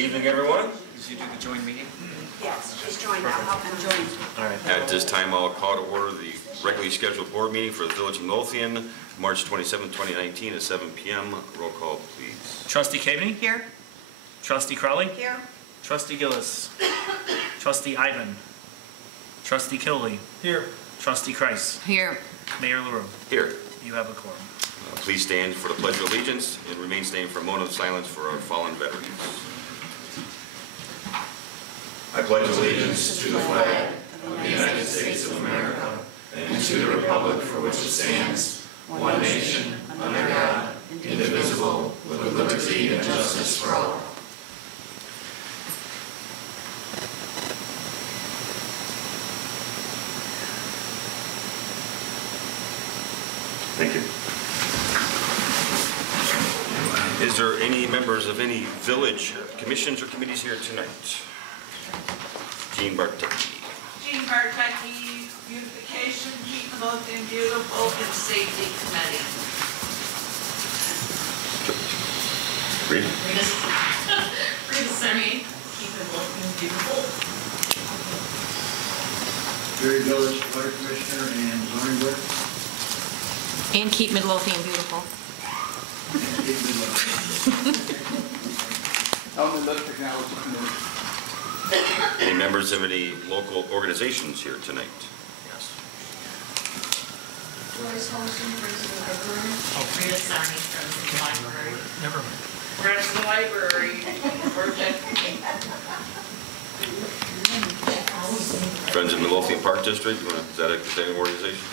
evening, everyone. Did you do the joint meeting? Yes, she's joined now. Help them join. All right. At this time, I'll call to order the regularly scheduled board meeting for the Village of Midlothian, March 27, 2019 at 7 p.m. Roll call, please. Trustee Caveney? Here. Trustee Crowley? Here. Trustee Gillis? Trustee Ivan? Trustee Killey? Here. Trustee Kreis? Here. Mayor LaRue? Here. You have a quorum. Please stand for the Pledge of Allegiance and remain standing for a moment of silence for our fallen veterans. I pledge allegiance to the flag of the United States of America and to the republic for which it stands, one nation, under God, indivisible, with liberty and justice for all. Thank you. Is there any members of any village commissions or committees here tonight? Jean Bartecki. Jean Bartecki, Beautification, Keep Midlothian Beautiful, and Safety Committee. Read. Rita Semi, Keep Midlothian Beautiful. Very Village Fire Commissioner and Zoning Board. And keep Midlothian beautiful. Element of Technology Committee. Any members of any local organizations here tonight? Yes. Joyce Holson, Friends of the Library. Rita Semi, Friends of the Library. Never mind. Friends of the Library. Friends of Midlothian Park District, is that a same organization?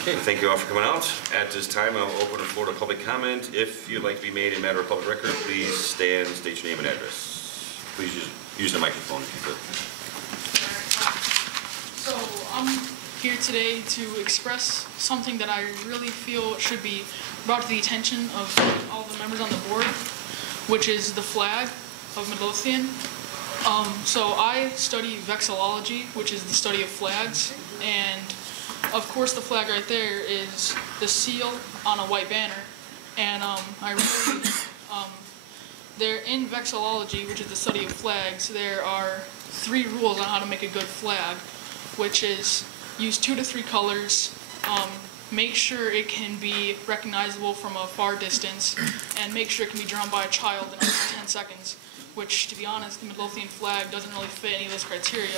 Okay, thank you all for coming out. At this time, I'll open the floor to public comment. If you'd like to be made a matter of public record, please stand, state your name and address. Please use the microphone if you could. So I'm here today to express something that I really feel should be brought to the attention of all the members on the board, which is the flag of Midlothian. So I study vexillology, which is the study of flags, and of course the flag right there is the seal on a white banner, and there in vexillology, which is the study of flags, there are 3 rules on how to make a good flag, which is use 2 to 3 colors, make sure it can be recognizable from a far distance, and make sure it can be drawn by a child in under 10 seconds. Which, to be honest, the Midlothian flag doesn't really fit any of those criteria.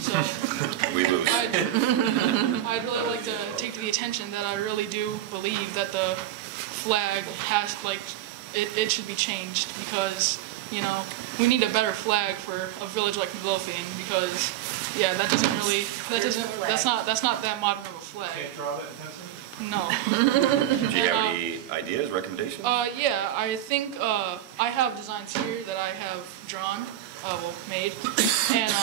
So We lose. I'd really like to take to the attention that I really do believe that the flag has, it should be changed, because, you know, we need a better flag for a village like Midlothian, because, yeah, that's not that modern of a flag. Can't draw that intensely? No. Do you have any ideas, recommendations? Yeah, I think I have designs here that I have drawn, made, and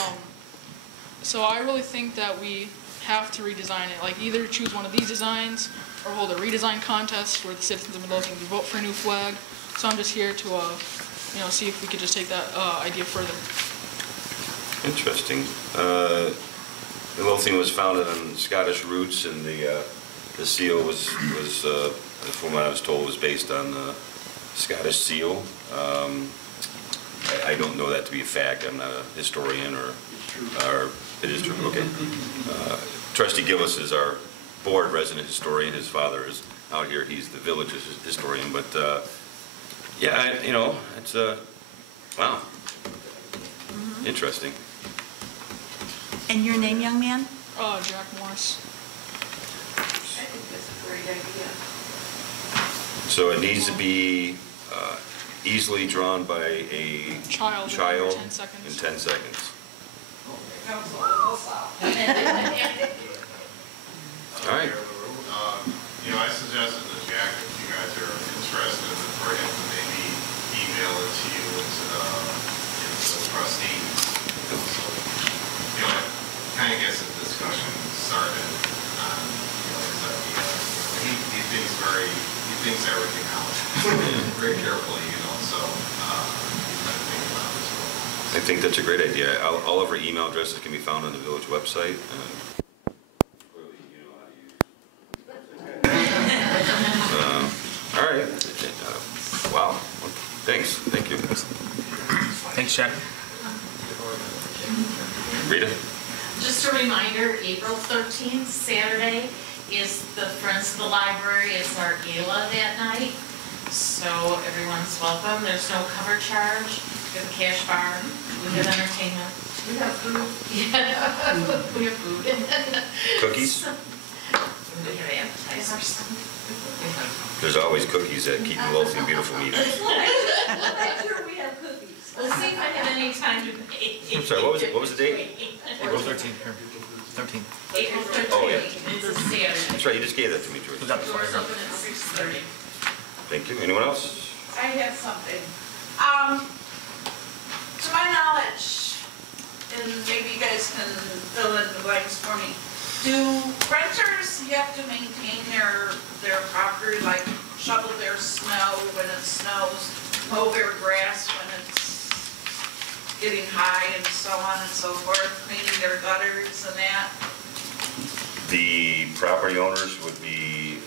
so I really think that we have to redesign it. Like, either choose one of these designs or hold a redesign contest where the citizens of Midlothian can vote for a new flag. So I'm just here to, see if we could just take that idea further. Interesting. Midlothian was founded on Scottish roots, and the seal was from what I was told, was based on the Scottish seal. I don't know that to be a fact. I'm not a historian, or it is true. Okay. Trustee Gillis is our board resident historian. His father is out here. He's the village historian. But yeah, it's wow, interesting. And your name, young man? Jack Morris. I think that's a great idea. So it needs to be easily drawn by a Child child in 10 seconds. in 10 seconds. All right. I suggested to Jack, if you guys are interested, for him to maybe email it to you into the trustees. So, kind of gets the discussion started on his idea. He thinks everything out very carefully, so he's been thinking about this for a while. I think that's a great idea. All of our email addresses can be found on the village website. All right. Wow. Thanks, Jack. Rita? Just a reminder, April 13th, Saturday, is the Friends of the Library, is our gala that night. So everyone's welcome. There's no cover charge. We have a cash bar. We have entertainment. We have food. Yeah, we have food. Cookies? We have appetizers. There's always cookies at Keaton Midlothian Beautiful meeting. Make sure we have cookies. We'll see if I have any time to make. I'm sorry, what was it? What was the date? April 13th. 13th. April 13th. Oh, yeah. It's a Saturday. That's right, you just gave that to me, George. Who got the Doors flyer? open at 6:30. Thank you. Anyone else? I have something. To my knowledge, and maybe you guys can fill in the blanks for me, do renters have to maintain their property, like shovel their snow when it snows, mow their grass when it's getting high and so on and so forth, cleaning their gutters and that? The property owners would be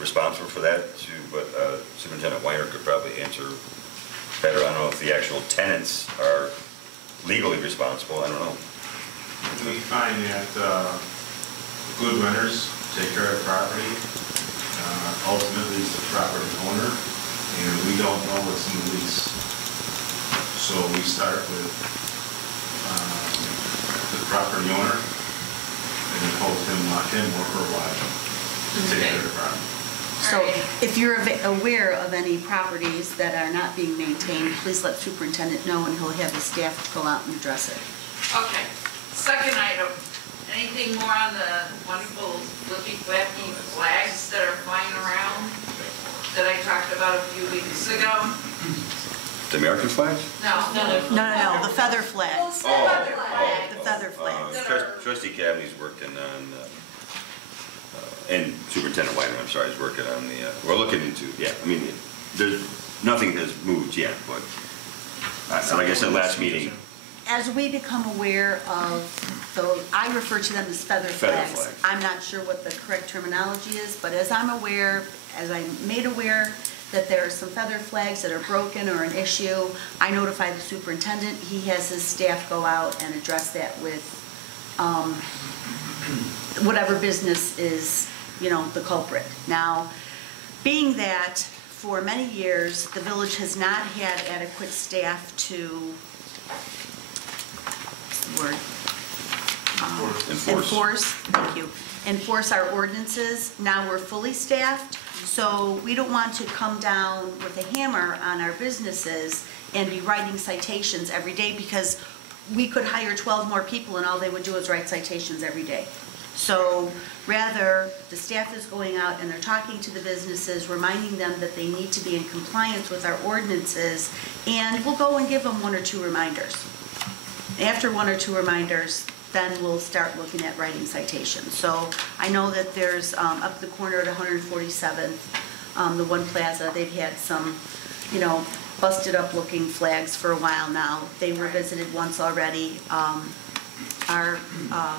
responsible for that, but Superintendent Weiner could probably answer better. I don't know if the actual tenants are legally responsible, I don't know. We find that good renters take care of the property. Ultimately, it's the property owner, and we don't know what's in the lease. So we start with the property owner, and then hold him or her liable to take care of the property. So if you're aware of any properties that are not being maintained, please let superintendent know and he'll have his staff go out and address it. Okay, second item, anything more on the wonderful flippy flappy flags that are flying around that I talked about a few weeks ago? The American flags? No. No, the feather flags, Feather flag. the feather flags. Trustee Cavney's working on, and Superintendent Weiner, I'm sorry, is working on we're looking into, I mean, nothing has moved yet, but like I said last meeting, As we become aware of those, I refer to them as feather Feather flags. flags. I'm not sure what the correct terminology is, but as I'm made aware that there are some feather flags that are broken or an issue, I notify the superintendent. He has his staff go out and address that with whatever business is, the culprit. Now, being that for many years, the village has not had adequate staff to enforce our ordinances. Now we're fully staffed, so we don't want to come down with a hammer on our businesses and be writing citations every day, because we could hire 12 more people and all they would do is write citations every day. So rather, the staff is going out and they're talking to the businesses, reminding them that they need to be in compliance with our ordinances, and we'll go and give them 1 or 2 reminders. After 1 or 2 reminders, then we'll start looking at writing citations. So I know that there's up the corner at 147th, the one plaza, they've had some, busted up looking flags for a while now. They were visited once already. Our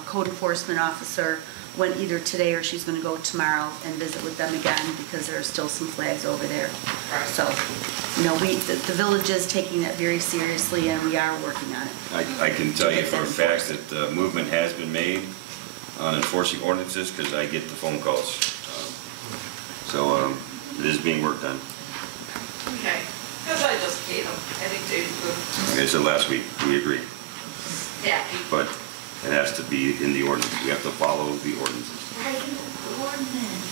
code enforcement officer went either today or she's going to go tomorrow and visit with them again, because there are still some flags over there. So, the village is taking that very seriously, and we are working on it. I can tell you for a fact that movement has been made on enforcing ordinances, because I get the phone calls. So it is being worked on. Okay, because I just hate them. I think they look Like I said last week, we agree. tacky. But it has to be in the ordinance. We have to follow the ordinances. Right in the ordinance.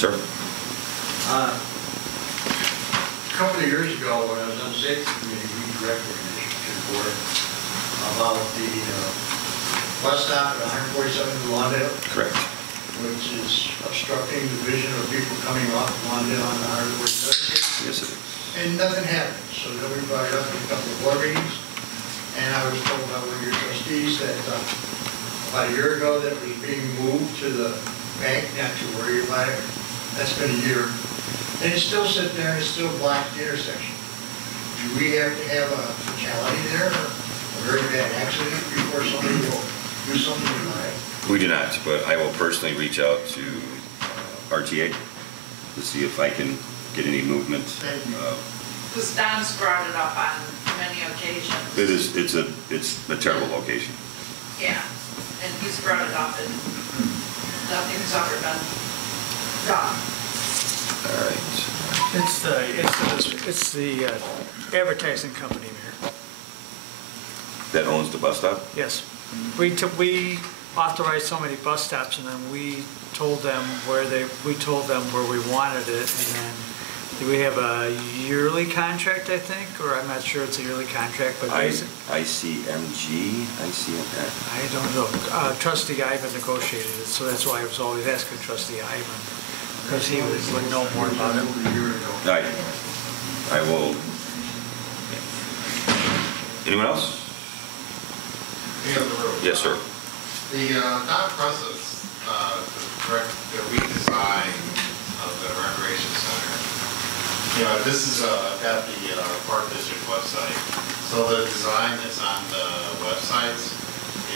Sir? A couple of years ago, when I was on the safety committee, we directed an initiative board about the bus stop at 147th and Lawndale, Correct. which is obstructing the vision of people coming off Lawndale on the 147th. Yes, it is. And nothing happened, so then we brought it up in a couple of board meetings, and I was told by one of your trustees that about a year ago that it was being moved to the bank, not to worry about it. That's been a year. And it's still sitting there, and it's still blocked the intersection. Do we have to have a fatality there, or a very bad accident before somebody will do something about it? We do not, but I will personally reach out to RTA to see if I can get any movement. Thank you. Because Don's brought it up on many many occasions. It's a terrible location. Yeah, and he's brought it up and nothing's ever been done. All right. It's the advertising company, Mayor. That owns the bus stop? Yes. We authorized so many bus stops, and then we told them where we wanted it, and then do we have a yearly contract, I think, or I'm not sure it's a yearly contract, but ICMG, I don't know. Trustee Ivan negotiated it, so that's why I was always asking Trustee Ivan, because he would know more about it. I will. Anyone else? Yes, sir. The thought process, the redesign of the recreation center, this is at the Park District website. So the design that's on the websites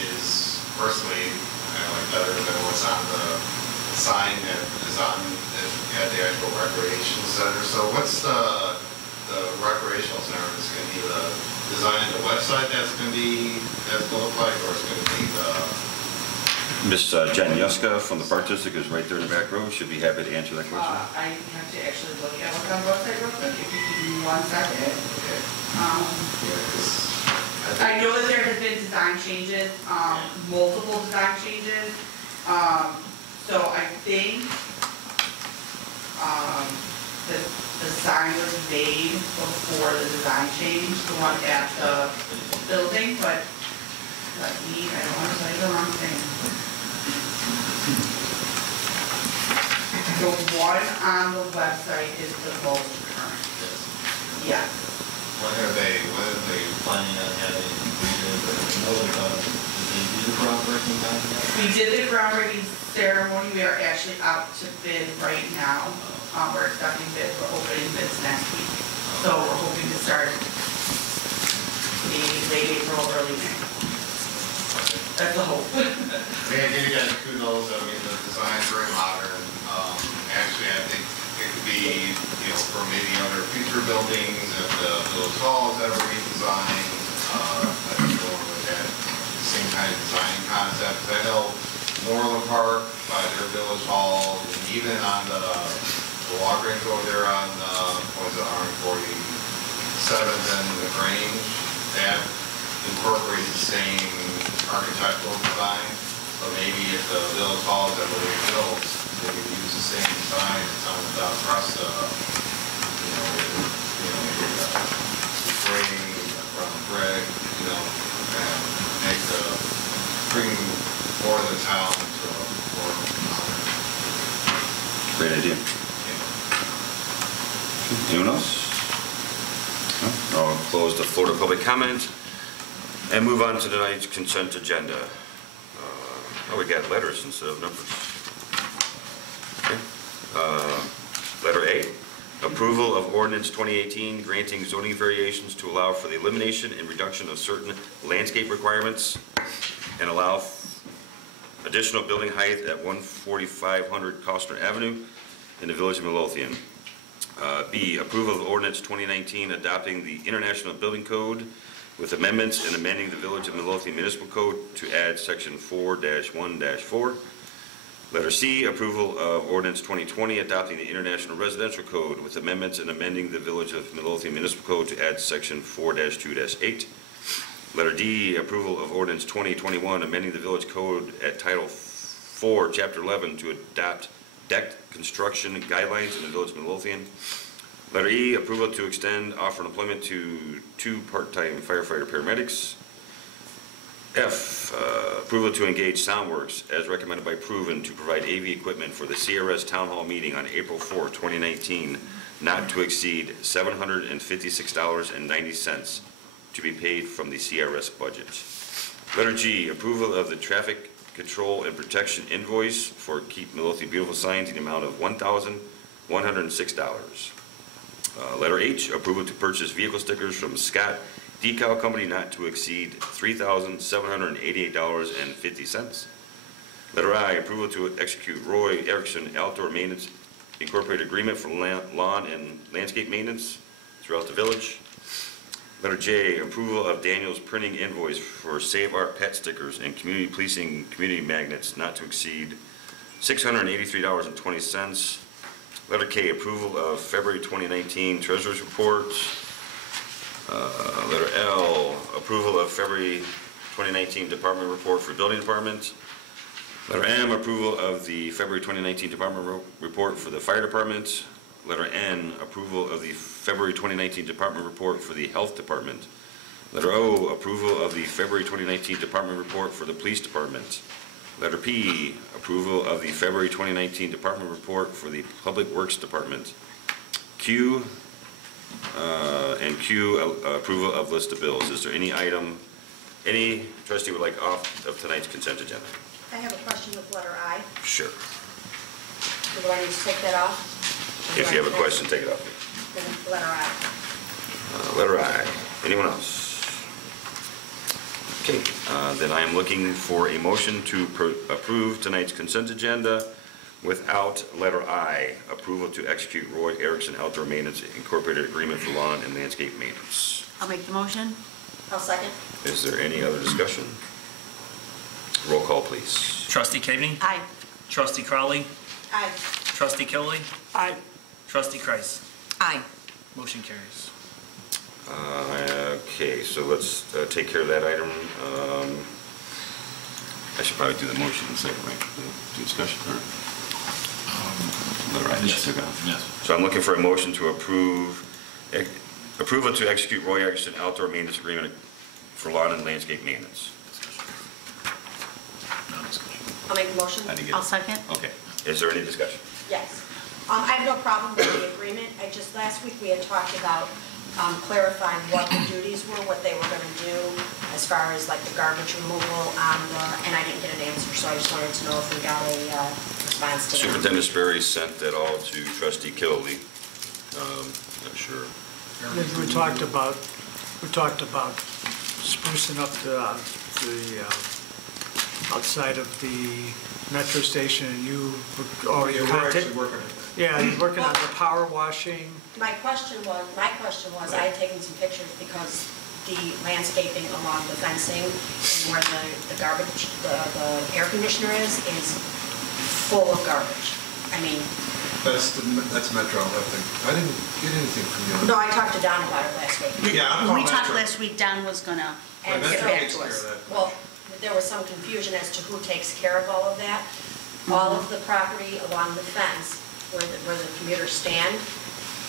is personally kind of like better than what's on the sign that is on at the actual recreation center. So what's the recreational center is going to be the design of the website that's going to look like, or it's going to be the... Miss Jen Yuska from the Park District is right there in the back row. Should be happy to answer that question. I have to actually look at what's on the website real quick, if you give me 1 second. Okay. I know that there has been design changes, multiple design changes. So I think the sign was made before the design change, the one at the building, but I don't want to tell you the wrong thing. The one on the website is the most current. Yes. When are they planning on having did they do the groundbreaking on that? We did the groundbreaking ceremony. We are actually out to bid right now. We're accepting bids. We're opening bids next week. So we're hoping to start maybe late April, early May. That's the hope. I mean, I give you guys kudos. I mean, the design's very modern. Actually, I think it could be, for maybe other future buildings, if the village hall is ever redesigned, I think going with that same kind of design concept. I know Moreland Park by their village hall, and even on the Walgreens over there on, what was it, R47th and the Grange, that incorporates the same architectural design. So maybe if the village hall is ever rebuilt, they could use the same design. It's on the Frosta, frame from brick, and bring more of the town to a more modern. Great idea. Anyone else? No? I'll close the floor to public comment and move on to tonight's consent agenda. We got letters instead of numbers. Okay. Letter A, approval of ordinance 2018 granting zoning variations to allow for the elimination and reduction of certain landscape requirements and allow additional building height at 14500 Costner Avenue in the village of Midlothian. B, approval of ordinance 2019 adopting the International Building Code with amendments and amending the Village of Midlothian Municipal Code to add section 4-1-4. Letter C, approval of ordinance 2020 adopting the International Residential Code with amendments and amending the Village of Midlothian Municipal Code to add section 4-2-8. Letter D, approval of ordinance 2021 amending the Village Code at Title 4, Chapter 11 to adopt deck construction guidelines in the Village of Midlothian. Letter E, approval to extend offer of employment to 2 part-time firefighter paramedics. F, approval to engage Soundworks as recommended by Proven to provide AV equipment for the CRS Town Hall meeting on April 4, 2019, not to exceed $756.90 to be paid from the CRS budget. Letter G, approval of the traffic control and protection invoice for Keep Midlothian Beautiful signs in the amount of $1,106. Letter H, approval to purchase vehicle stickers from Scott Decal Company not to exceed $3,788.50. Letter I, approval to execute Roy Erickson Outdoor Maintenance Incorporated Agreement for lawn and landscape maintenance throughout the village. Letter J, approval of Daniel's printing invoice for Save Our Pet stickers and community policing community magnets not to exceed $683.20. Letter K, approval of February 2019 Treasurer's Report. Letter L, approval of February 2019 Department Report for Building Department. Letter M, approval of the February 2019 Department Report for the Fire Department. Letter N, approval of the February 2019 Department Report for the Health Department. Letter O, approval of the February 2019 Department Report for the Police Department. Letter P, approval of the February 2019 Department Report for the Public Works Department. Q, approval of list of bills. Is there any item, any trustee would like off of tonight's consent agenda? I have a question with letter I. Sure. Do I need to take that off? If you have a question, take it off. Letter I. Letter I. Anyone else? Okay, then I am looking for a motion to approve tonight's consent agenda without letter I, approval to execute Roy Erickson Outdoor Maintenance Incorporated Agreement for Lawn and Landscape Maintenance. I'll make the motion. I'll second. Is there any other discussion? Roll call, please. Trustee Keating? Aye. Trustee Crowley? Aye. Trustee Killy? Aye. Trustee Kreis? Aye. Motion carries. Okay, so let's take care of that item. I should probably do the motion in a second, right? Do discussion, or? Letter I just took off. Yes. So I'm looking for a motion to approval to execute Roy Erickson Outdoor Maintenance Agreement for lawn and landscape maintenance. I'll make the motion. I didn't get it. I'll second. Okay. Is there any discussion? Yes. I have no problem with the agreement. Last week we had talked about clarifying what the duties were, what they were going to do as far as like the garbage removal and I didn't get an answer, so I just wanted to know if we got a response to that. Superintendent Sperry sent that all to Trustee Kilby. Not sure. We talked about sprucing up the outside of the metro station, and you, We're actually working on that. yeah, you're working on the power washing. My question was, I had taken some pictures because the landscaping along the fencing and where the garbage, the air conditioner is full of garbage. I mean. That's Metro, I think. I didn't get anything from you. No, I talked to Don about it last week. Yeah, I'm When we calling talked Metro. last week, Don was gonna And get Metro back takes to care us. of that. Well, there was some confusion as to who takes care of all of that. All of the property along the fence where the commuters stand,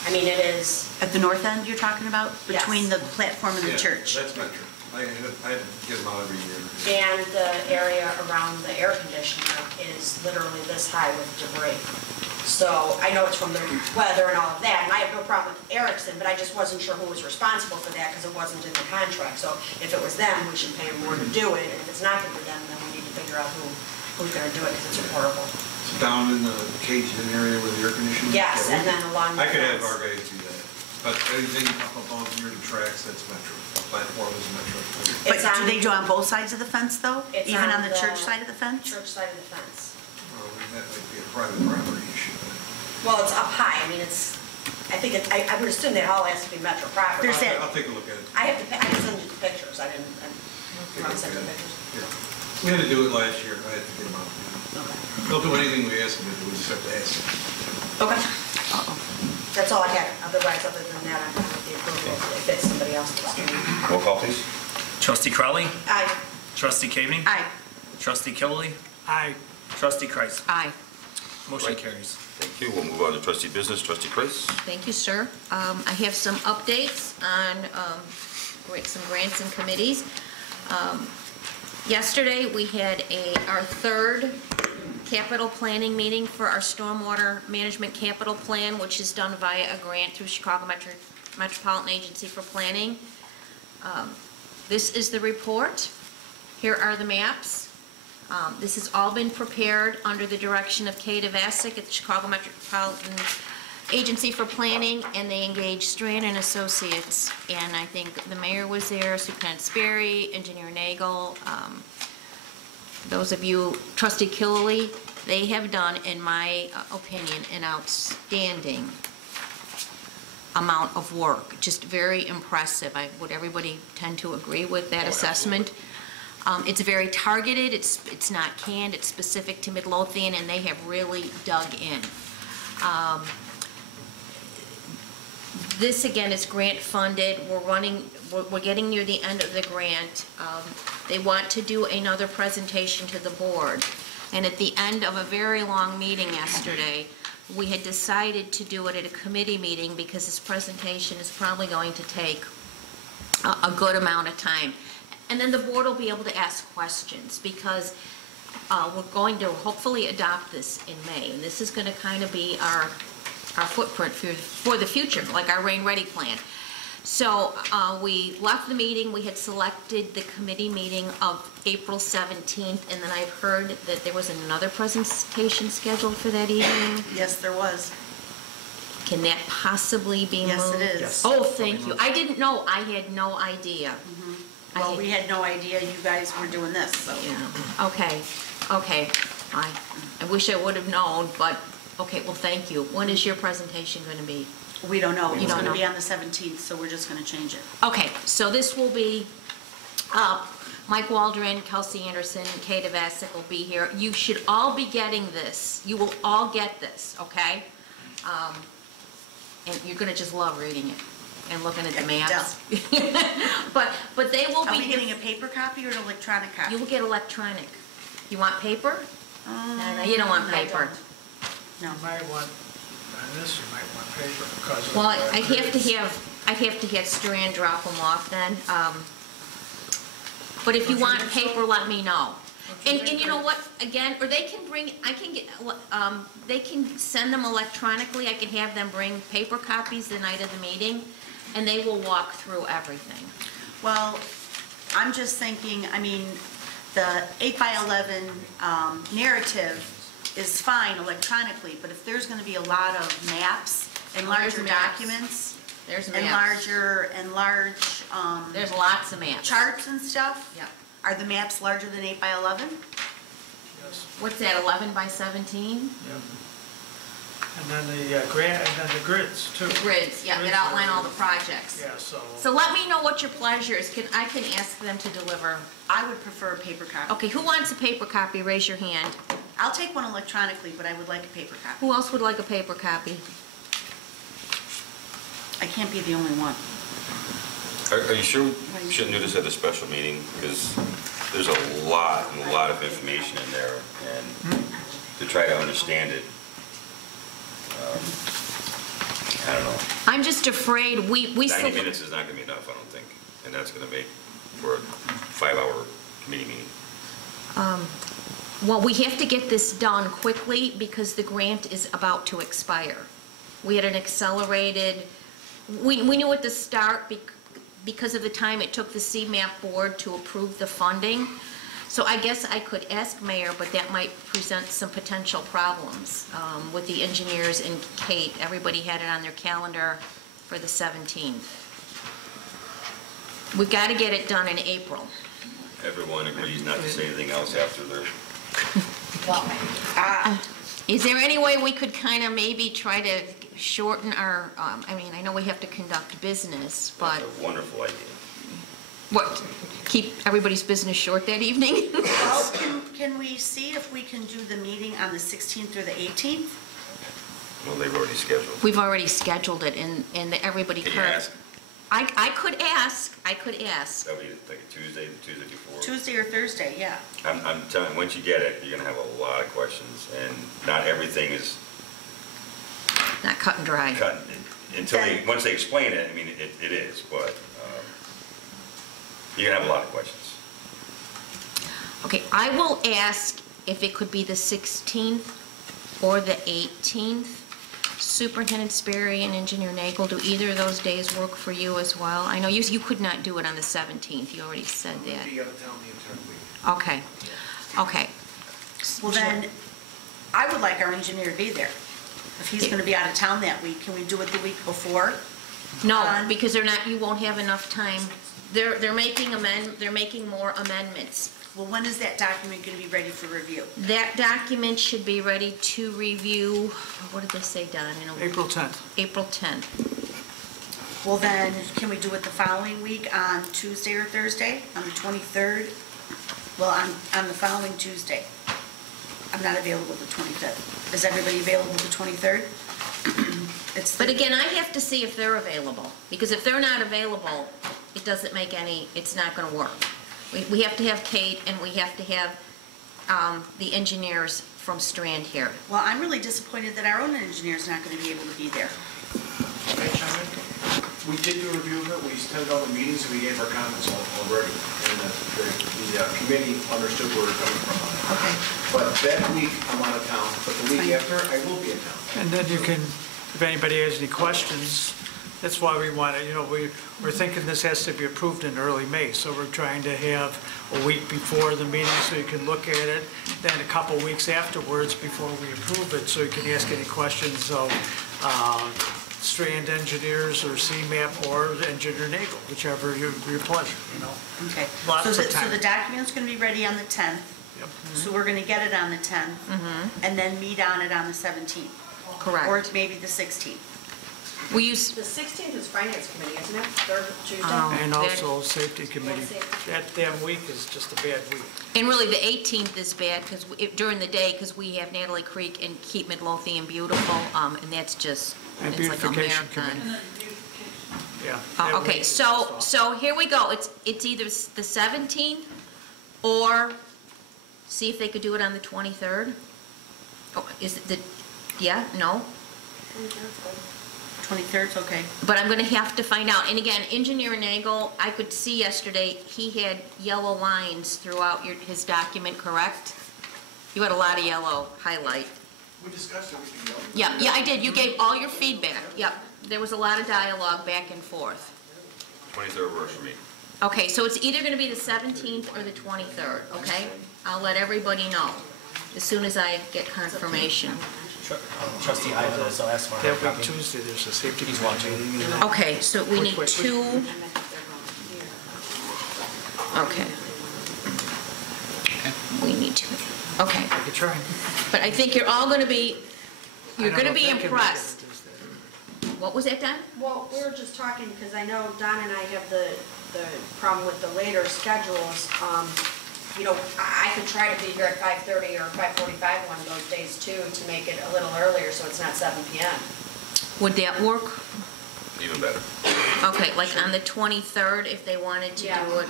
I mean, it is, At the north end you're talking about? Yes. Between the platform and the Yeah, church? That's Metro. I get them out every year. and the area around the air conditioner is literally this high with debris. So I know it's from the weather and all of that, and I have no problem with Erickson, but I just wasn't sure who was responsible for that because it wasn't in the contract. So if it was them, we should pay them more to do it, and if it's not going to be them, then we need to figure out who's going to do it because it's horrible. It's down in the caged-in area where the air conditioning. Yes, and then along the I could have fence. our guys do that. But anything up above near the tracks, that's Metro. Platform is Metro. But It's do on- they do on both sides of the fence, though? It's Even on on the the church side of the fence? Church side of the fence. Well, that might be a private property issue. Well, it's up high, I mean, I would assume that all has to be Metro property. There's that- I'll take a look at it. I can send you the pictures, I didn't, you want to send you the pictures? Yeah. We had to do it last year. I had to get them out. Okay. They'll do anything we ask them to do, we just have to ask them. Okay. That's all I had, otherwise, other than that, I'm fine with the approval if it's somebody else that's doing it. Roll call, please. Trustee Crowley? Aye. Trustee Keating? Aye. Trustee Killy? Aye. Trustee Kreis? Aye. Motion Right. carries. Thank you. We'll move on to trustee business. Trustee Price. Thank you, sir. I have some updates on some grants and committees. Yesterday, we had our third capital planning meeting for our stormwater management capital plan, which is done via a grant through Chicago Metropolitan Agency for Planning. This is the report. Here are the maps. This has all been prepared under the direction of Kay DeVasic at the Chicago Metropolitan Agency for Planning, and they engaged Strand and Associates. And I think the mayor was there, Superintendent Sperry, Engineer Nagel, those of you, Trustee Killy, they have done, in my opinion, an outstanding amount of work, just very impressive. Would everybody tend to agree with that assessment? It's very targeted, it's not canned, it's specific to Midlothian, and they have really dug in. This, again, is grant funded. We're getting near the end of the grant. They want to do another presentation to the board. And at the end of a very long meeting yesterday, we had decided to do it at a committee meeting because this presentation is probably going to take a good amount of time. And then the board will be able to ask questions because we're going to hopefully adopt this in May. And this is going to kind of be our footprint for the future, like our Rain Ready plan. So we left the meeting, we had selected the committee meeting of April 17th, and then I've heard that there was another presentation scheduled for that evening. Yes, there was. Can that possibly be moved? Yes, it is. Yes. Oh, thank you. I didn't know, I had no idea. Well, we had no idea you guys were doing this, so. Yeah, okay. I wish I would have known, but, okay, well, thank you. When is your presentation going to be? We don't know. You It's don't going to know? be on the 17th, so we're just going to change it. Okay, so this will be, Mike Waldron, Kelsey Anderson, Kay DeVasic will be here. You should all be getting this. You will all get this, okay? And you're gonna just love reading it and looking at the maps. But they will be. Are we getting a paper copy or an electronic copy? You will get electronic. You want paper? No, you don't want I paper. No. You might want, on this, you might want paper because of. Well, I'd have to have Strand drop them off then. But if you want paper, let me know. And you know what, again, or they can bring, they can send them electronically. I can have them bring paper copies the night of the meeting, and they will walk through everything. Well, I'm just thinking, I mean, the 8x11 narrative is fine electronically, but if there's going to be a lot of maps and larger There's maps. documents There's and maps. large There's lots of maps. charts and stuff, Yeah. are the maps larger than 8x11? Yes, What's that, 11 by 17? yeah. And then the grant, and then the grids too. Grids, yeah, that outline all the projects. Yeah, so. So let me know what your pleasure is. I can ask them to deliver. I would prefer a paper copy. Okay, who wants a paper copy? Raise your hand. I'll take one electronically, but I would like a paper copy. Who else would like a paper copy? I can't be the only one. Are you sure we shouldn't do this at a special meeting? Because there's a lot of information in there, and to try to understand it, I don't know. I'm just afraid 90 minutes is not going to be enough, I don't think, and that's going to make for a 5-hour committee meeting. Well, we have to get this done quickly because the grant is about to expire. We had an accelerated, we knew at the start because of the time it took the CMAP board to approve the funding. So I guess I could ask Mayor, but that might present some potential problems with the engineers and Kate. Everybody had it on their calendar for the 17th. We've got to get it done in April. Everyone agrees not to say anything else after their... Is there any way we could kind of maybe try to shorten our, I mean, I know we have to conduct business, but... That's a wonderful idea. What, keep everybody's business short that evening? Well, can we see if we can do the meeting on the 16th or the 18th? Well, they've already scheduled. We've already scheduled it, and everybody... Can you ask? I could ask. That'll be like a Tuesday, the Tuesday before. Tuesday or Thursday, yeah. I'm telling you, once you get it, you're going to have a lot of questions, and not everything is Not cut and dry. cut until once they explain it. I mean, it is, but you're going to have a lot of questions. Okay, I will ask if it could be the 16th or the 18th. Superintendent Sperry and Engineer Nagel, do either of those days work for you as well? I know you could not do it on the 17th, you already said that. Be out of town the entire week. Okay. Well, then, I would like our engineer to be there. If he's going to be out of town that week, can we do it the week before? No, because you won't have enough time. They're making more amendments. Well, when is that document going to be ready for review? That document should be ready to review, what did they say, Don? April 10th. April 10th. Well, then, can we do it the following week on Tuesday or Thursday, on the 23rd? Well, on the following Tuesday. I'm not available the 25th. Is everybody available the 23rd? It's But the, again, I have to see if they're available, because if they're not available, it doesn't make any, it's not gonna work. We have to have Kate, and we have to have the engineers from Strand here. well, I'm really disappointed that our own engineer's not gonna be able to be there. May I chime in? We did do a review of it, we attended all the meetings, and we gave our comments already, and the committee understood where we're coming from on it. Okay. But that week, I'm out of town, but the week after, I will be in town. And then you can, if anybody has any questions, that's why we want to, we're thinking this has to be approved in early May, so we're trying to have a week before the meeting so you can look at it, then a couple weeks afterwards before we approve it, so you can ask any questions of Strand engineers or CMAP or Engineer Nagel, whichever your pleasure, Okay. Lots So of so time. the document's gonna be ready on the 10th, Yep. so we're gonna get it on the 10th, and then meet on it on the 17th. Or Correct. maybe the 16th. We use, The 16th is Finance Committee, isn't it? Third Tuesday? Oh. And also Safety Committee. Safety. That damn week is just a bad week. and really, the 18th is bad, because during the day, because we have Natalie Creek and Keep Midlothian Beautiful, and that's just, And it's like a Beautification marathon. Committee. Yeah. Oh, that okay, week. so here we go. It's either the 17th or see if they could do it on the 23rd. Oh, is it the, yeah, no? 23rd's okay. But I'm gonna have to find out. And again, Engineer Nagel, I could see yesterday, he had yellow lines throughout his document, correct? You had a lot of yellow highlight. We discussed everything, though. Yeah, I did. You gave all your feedback. Yep. There was a lot of dialogue back and forth. 23rd works for me. Okay, so it's either gonna be the 17th or the 23rd, okay? I'll let everybody know as soon as I get confirmation. Trustee Ivan also asked for a That week copy. Tuesday, there's a Safety He's Committee watching. meeting. and then- Okay, so we need two, okay. We need two, okay. I could try. But I think you're all gonna be, I you're don't gonna know be if that can impressed. done Tuesday. What was that, Don? Well, we were just talking, because I know Don and I have the problem with the later schedules. I could try to be here at 5:30 or 5:45 one of those days too, to make it a little earlier, so it's not 7 PM. Would that work? Even better. Okay, like on the 23rd, if they wanted to Yeah. do it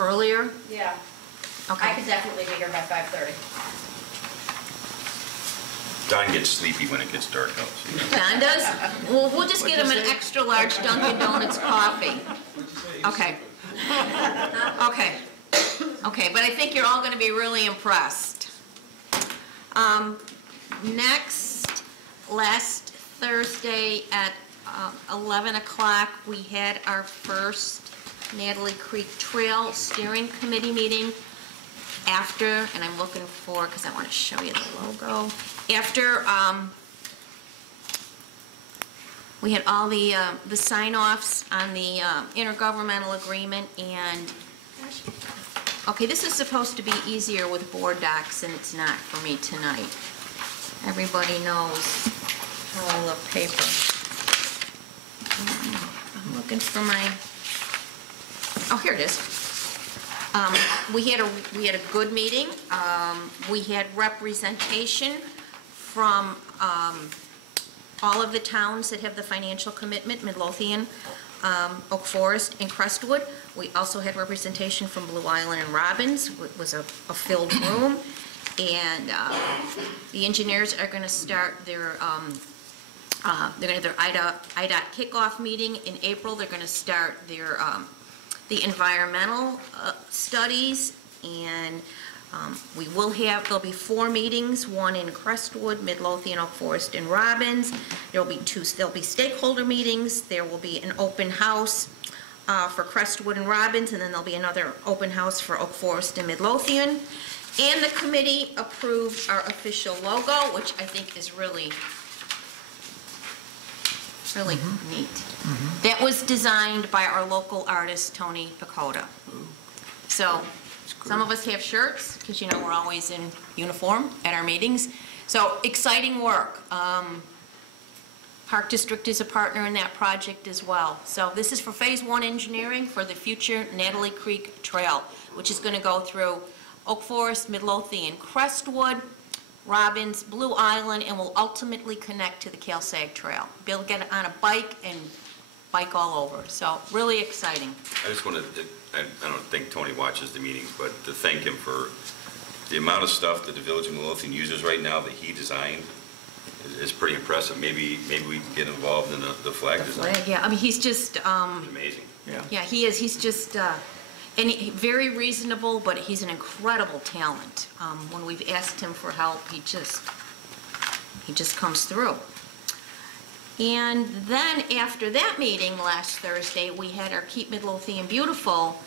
earlier? Yeah, I Okay. could definitely be here by 5:30. Don gets sleepy when it gets dark out. Don does? Well, we'll just get him an extra large Dunkin' Donuts coffee. Okay. Okay. Okay, but I think you're all gonna be really impressed. Next, last Thursday at 11 o'clock, we had our first Natalie Creek Trail Steering Committee meeting. After, and I'm looking for, because I want to show you the logo, after we had all the sign-offs on the intergovernmental agreement, and, okay, this is supposed to be easier with board docs, and it's not for me tonight. Everybody knows all the paper. I'm looking for my, oh, here it is. We had a good meeting. We had representation from all of the towns that have the financial commitment, Midlothian, Oak Forest, and Crestwood. We also had representation from Blue Island and Robbins. It was a filled room. And the engineers are going to start their, they're going to have their IDOT kickoff meeting in April. They're going to start their the environmental studies, and we will have, there'll be 4 meetings, one in Crestwood, Midlothian, Oak Forest, and Robbins. There'll be stakeholder meetings, there will be an open house for Crestwood and Robbins, and then there'll be another open house for Oak Forest and Midlothian. And the committee approved our official logo, which I think is really neat. That was designed by our local artist, Tony Pacoda. So, some of us have shirts, because we're always in uniform at our meetings. So, exciting work. Park District is a partner in that project as well. So this is for Phase 1 engineering for the future Natalie Creek Trail, which is going to go through Oak Forest, Midlothian, Crestwood, Robbins, Blue Island, and will ultimately connect to the Calsag Trail. Be able to get on a bike and bike all over. So really exciting. I just wanted to, I don't think Tony watches the meetings, but to thank him for the amount of stuff that the Village of Midlothian uses right now that he designed is pretty impressive. Maybe we can get involved in the flag design. Yeah, I mean, he's just, It's amazing. yeah, he is. He's just, and very reasonable, but he's an incredible talent. When we've asked him for help, he just comes through. And then after that meeting last Thursday, we had our Keep Midlothian Beautiful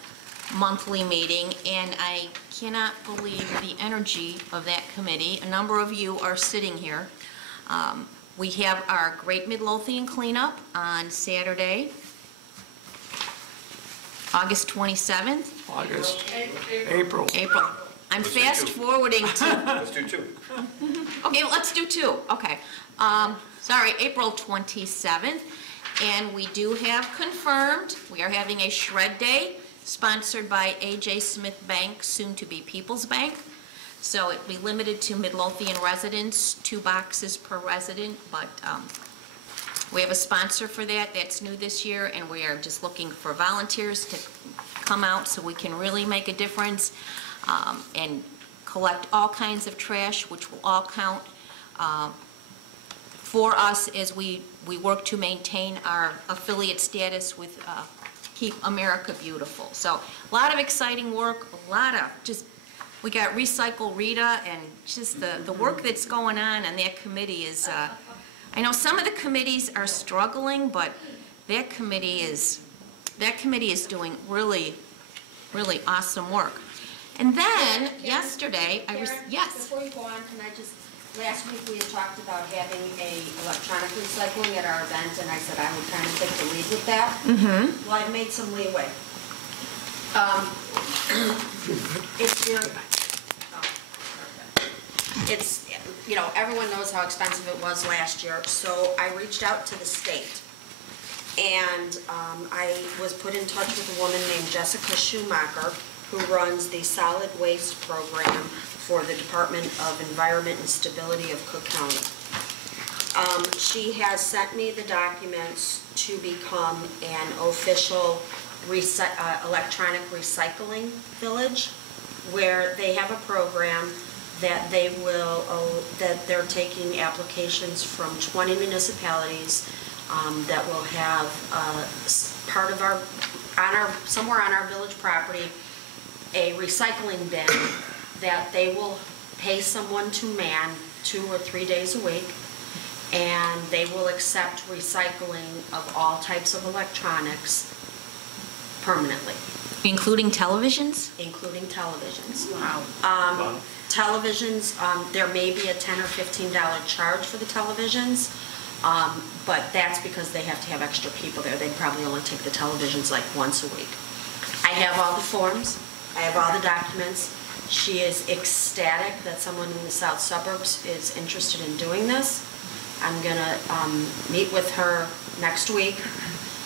monthly meeting, and I cannot believe the energy of that committee. A number of you are sitting here. We have our Great Midlothian Cleanup on Saturday, August 27th. April. I'm fast forwarding to, Let's do 2. okay, let's do 2, okay. Sorry, April 27th. And we do have confirmed, we are having a shred day sponsored by A.J. Smith Bank, soon to be People's Bank. So it'll be limited to Midlothian residents, 2 boxes per resident, but we have a sponsor for that. That's new this year, and we are just looking for volunteers to come out so we can really make a difference and collect all kinds of trash, which will all count for us as we work to maintain our affiliate status with Keep America Beautiful. So a lot of exciting work, a lot of just, we got Recycle Rita, and just the work that's going on that committee is, I know some of the committees are struggling, but that committee is doing really, really awesome work. And then, yesterday, yes. Before you go on, can I just, last week we had talked about having a electronic recycling at our event, and I said I would kind of take the lead with that. Mm-hmm. Well, I've made some leeway. It's very, it's, you know, everyone knows how expensive it was last year, so I reached out to the state. And I was put in touch with a woman named Jessica Schumacher, who runs the solid waste program for the Department of Environment and Stability of Cook County. She has sent me the documents to become an official electronic recycling village, where they have a program that they will, that they're taking applications from 20 municipalities that will have part of our, somewhere on our village property, a recycling bin that they will pay someone to man 2 or 3 days a week, and they will accept recycling of all types of electronics permanently. Including televisions? Including televisions. Wow. Televisions, there may be a $10 or $15 charge for the televisions, but that's because they have to have extra people there. They probably only take the televisions like once a week. I have all the forms. I have all the documents. She is ecstatic that someone in the south suburbs is interested in doing this. I'm going to meet with her next week,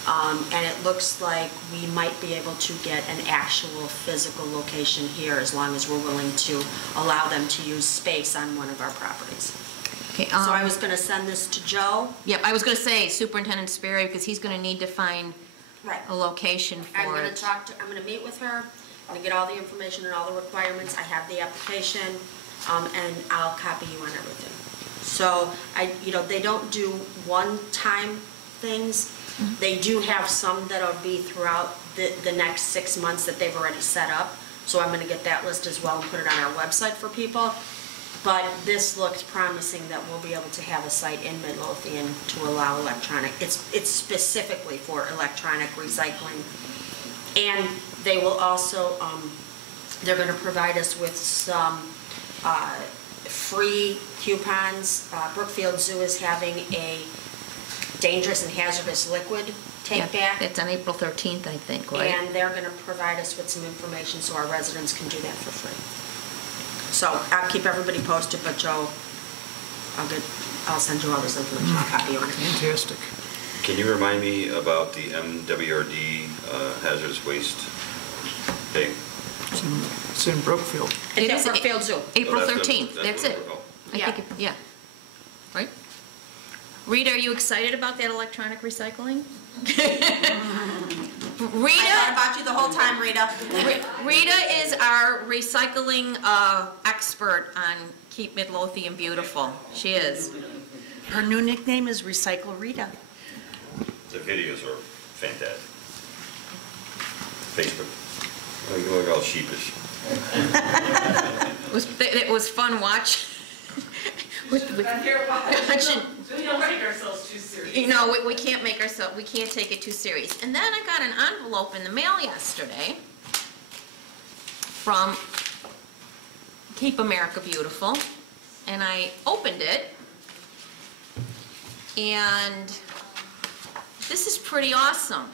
and it looks like we might be able to get an actual physical location here, as long as we're willing to allow them to use space on one of our properties. Okay, So I was going to send this to Joe. Yep, I was going to say Superintendent Sperry, because he's going to need to find Right. a location for I'm going it. to I'm going to meet with her, I'm going to get all the information and all the requirements. I have the application, and I'll copy you on everything. So, they don't do one-time things. Mm-hmm. They do have some that'll be throughout the next 6 months that they've already set up. So I'm going to get that list as well and put it on our website for people. But this looks promising that we'll be able to have a site in Midlothian to allow electronic. It's specifically for electronic recycling. And they will also, they're going to provide us with some free coupons. Brookfield Zoo is having a dangerous and hazardous liquid take back. It's on April 13th, I think, right? And they're going to provide us with some information so our residents can do that for free. So I'll keep everybody posted, but Joe, I'll get I'll send you all this information, I'll copy over. Fantastic. Can you remind me about the MWRD hazardous waste day? It's in Brookfield. It is Brookfield Zoo. April Oh, that's 13th, that's it. oh. I think, yeah. Right? Rita, are you excited about that electronic recycling? Rita? I thought about you the whole time, Rita. Rita is our recycling expert on Keep Midlothian Beautiful. She is. Her new nickname is Recycle Rita. The videos are fantastic. Facebook. You look all sheepish. It was fun watching. We don't take ourselves too seriously. You know, we can't make ourselves, we can't take it too serious. And then I got an envelope in the mail yesterday from Keep America Beautiful, and I opened it, and this is pretty awesome.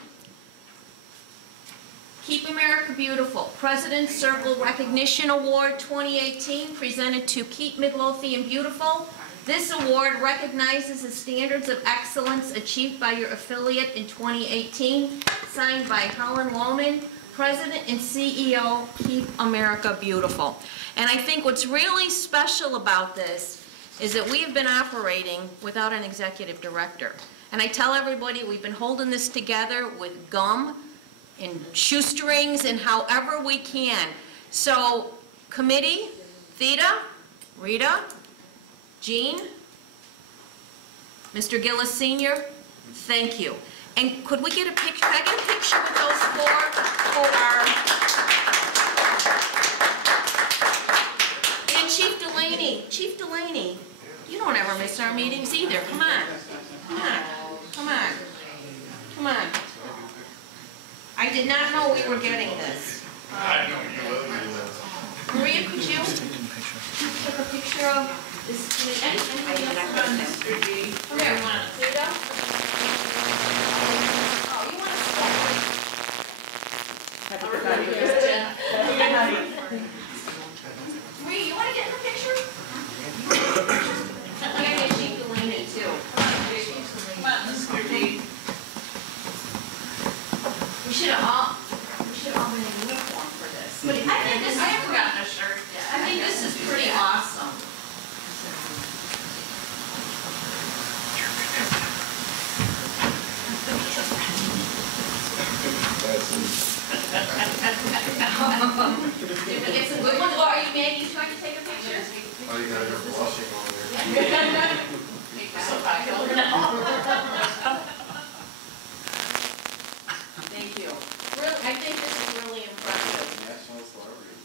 Keep America Beautiful, President's Circle Recognition Award 2018, presented to Keep Midlothian Beautiful. This award recognizes the standards of excellence achieved by your affiliate in 2018, signed by Helen Lohman, President and CEO, Keep America Beautiful. And I think what's really special about this is that we have been operating without an executive director. And I tell everybody we've been holding this together with gum and shoestrings and however we can. So, committee, Theta, Rita, Jean, Mr. Gillis Sr., thank you. And could we get a picture, can I get a picture with those four for our... And Chief Delaney, you don't ever miss our meetings either, come on. Come on. I did not know we were getting this. I know you will. Maria, could you take a picture of this? Anybody else on this? Come here, you want to see it? Oh, you want to Maria, you want to get in the picture? I get Chief Delaney too. Come on, Mr. D. We should have all been in uniform for this. But I think this, I haven't gotten a shirt yet. I think this is pretty awesome. It's a good one. Laura, are you Maggie trying to take a picture? Oh, you got your blushing on there. Thank you. Really, I think this is really impressive. National celebrities.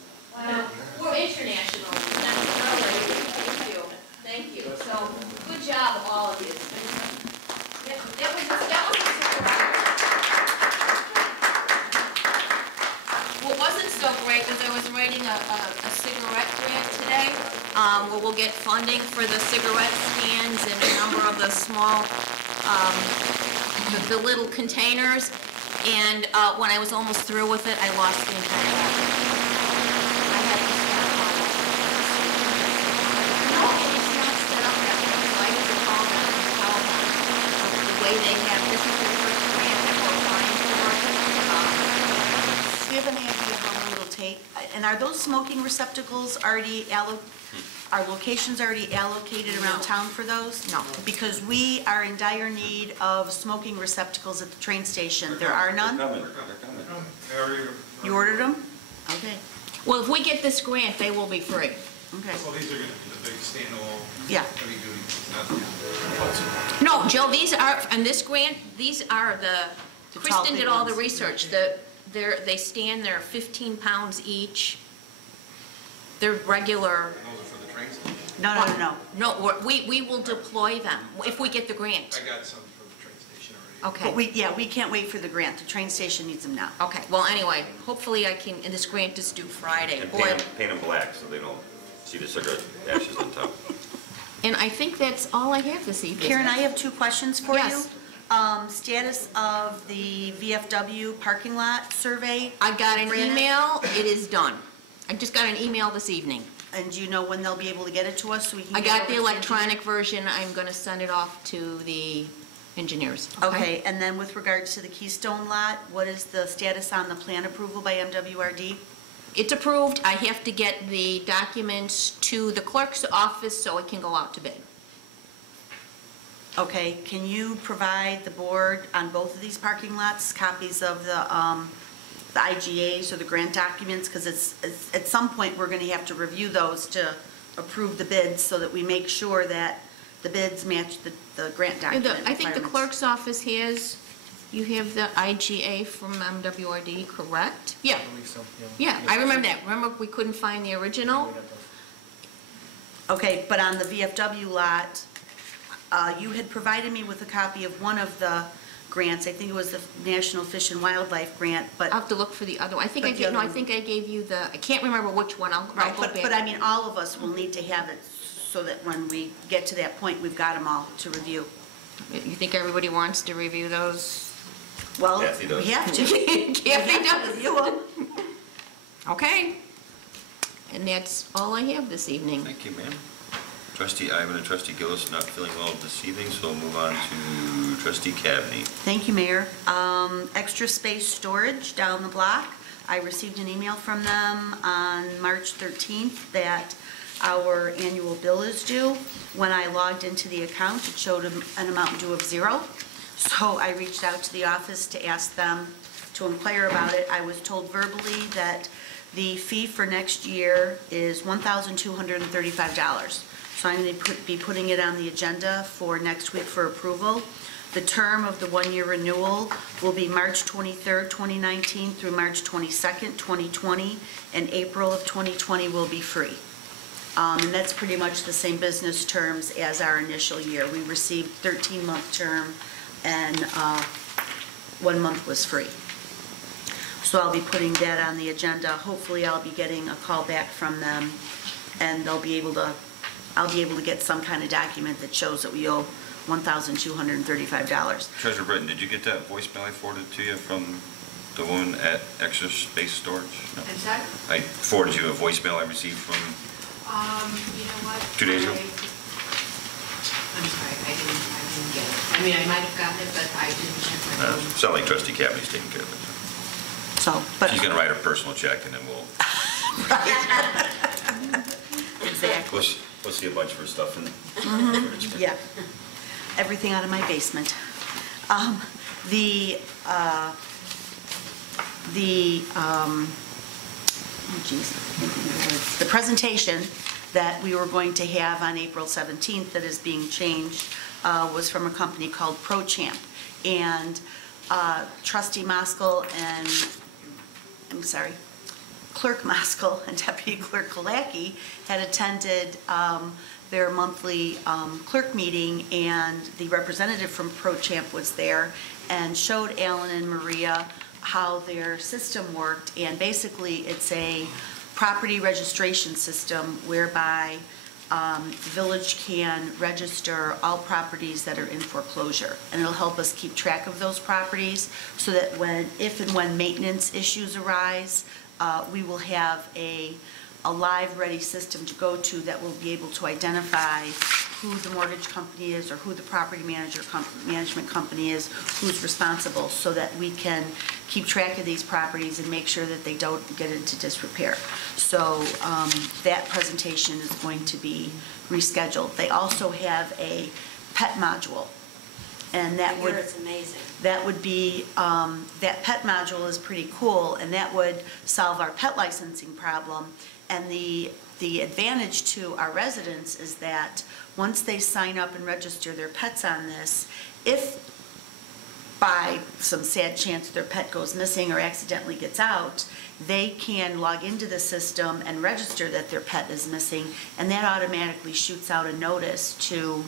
We're international. Thank you. Thank you. So, good job, all of you. That was a surprise. What wasn't so great was I was writing a cigarette grant today, where we'll get funding for the cigarette stands and a number of the small, the little containers. And when I was almost through with it, I lost the entire package. I had to start calling. No, it's not set up that way. So I had to call them and tell them the way they have, this is their first grant that we're applying for. Do you have any idea how long it'll take? And are those smoking receptacles already are locations already allocated around town for those? No. Because we are in dire need of smoking receptacles at the train station. There are none? They're coming. You ordered them? Okay, Well, if we get this grant, they will be free. okay. Well, these are going to be the big standalone, Yeah. heavy duty, No, Jill, these are, and this grant, these are The Kristen tall did big all the ones. research. They stand there 15 pounds each. They're regular. those are for the train station. No. No, we will deploy them if we get the grant. I got some for the train station already. Okay. But we can't wait for the grant. The train station needs them now. Okay, well, anyway, hopefully I can, and this grant is due Friday. And Boy, paint them black so they don't see the cigarette ashes on top. and I think that's all I have this evening. Karen, I have two questions for you. Yes. Status of the VFW parking lot survey. I got an Brandon? email, it is done. I just got an email this evening. And do you know when they'll be able to get it to us so we can I get it got the over to electronic version, I'm gonna send it off to the engineers. Okay, and then with regards to the Keystone lot, what is the status on the plan approval by MWRD? It's approved, I have to get the documents to the clerk's office so it can go out to bid. Okay, can you provide the board on both of these parking lots copies of the IGAs or the grant documents? Because at some point, we're going to have to review those to approve the bids so that we make sure that the bids match the grant document I think the requirements. clerk's office has, you have the IGA from MWRD, correct? Yeah, I believe so, yeah, I remember that. Remember, we couldn't find the original? We got those. Okay, but on the VFW lot, you had provided me with a copy of one of the grants. I think it was the National Fish and Wildlife Grant, but... I'll have to look for the other one. I think I But the gave, no, other I one- think I gave you the, I can't remember which one. I'll go Right, back. but I mean, all of us will need to have it so that when we get to that point, we've got them all to review. You think everybody wants to review those? Well, Kathy does. we have to. Kathy We have to does. review them. Okay. And that's all I have this evening. Thank you, ma'am. Trustee Ivan and Trustee Gillis not feeling well this evening, so we'll move on to Trustee Cavney. Thank you, Mayor. Extra Space Storage down the block. I received an email from them on March 13th that our annual bill is due. When I logged into the account, it showed an amount due of $0. So I reached out to the office to ask them to inquire about it. I was told verbally that the fee for next year is $1,235. So I'm going to be putting it on the agenda for next week for approval. The term of the one-year renewal will be March 23rd, 2019 through March 22nd, 2020, and April of 2020 will be free. And that's pretty much the same business terms as our initial year. We received 13-month term and 1 month was free. So I'll be putting that on the agenda. Hopefully I'll be getting a call back from them and I'll be able to get some kind of document that shows that we owe $1,235. Treasurer Britton, did you get that voicemail I forwarded to you from the woman at Extra Space Storage? No. I'm sorry? I forwarded you a voicemail I received from, You know what? 2 days ago? I'm sorry, I didn't get it. I mean, I might have gotten it, but I didn't check my phone. sound like Trustee Cavney's taking care of it. So, but. She's going to write her personal check and then we'll Exactly. we'll see a bunch of her stuff in. Yeah, everything out of my basement. Oh, geez, the presentation that we were going to have on April 17th that is being changed was from a company called ProChamp. And Trustee Moskal and, Clerk Moskal and Deputy Clerk Kalaki had attended their monthly clerk meeting, and the representative from ProChamp was there and showed Alan and Maria how their system worked. And basically, it's a property registration system whereby the village can register all properties that are in foreclosure. And it'll help us keep track of those properties so that if and when maintenance issues arise, we will have a live, ready system to go to that will be able to identify who the mortgage company is or who the property management company is, who's responsible, so that we can keep track of these properties and make sure that they don't get into disrepair. So that presentation is going to be rescheduled. They also have a pet module, and that would... It's amazing. That would be, that pet module is pretty cool, and that would solve our pet licensing problem. And the advantage to our residents is that once they sign up and register their pets on this, if by some sad chance their pet goes missing or accidentally gets out, they can log into the system and register that their pet is missing, and that automatically shoots out a notice to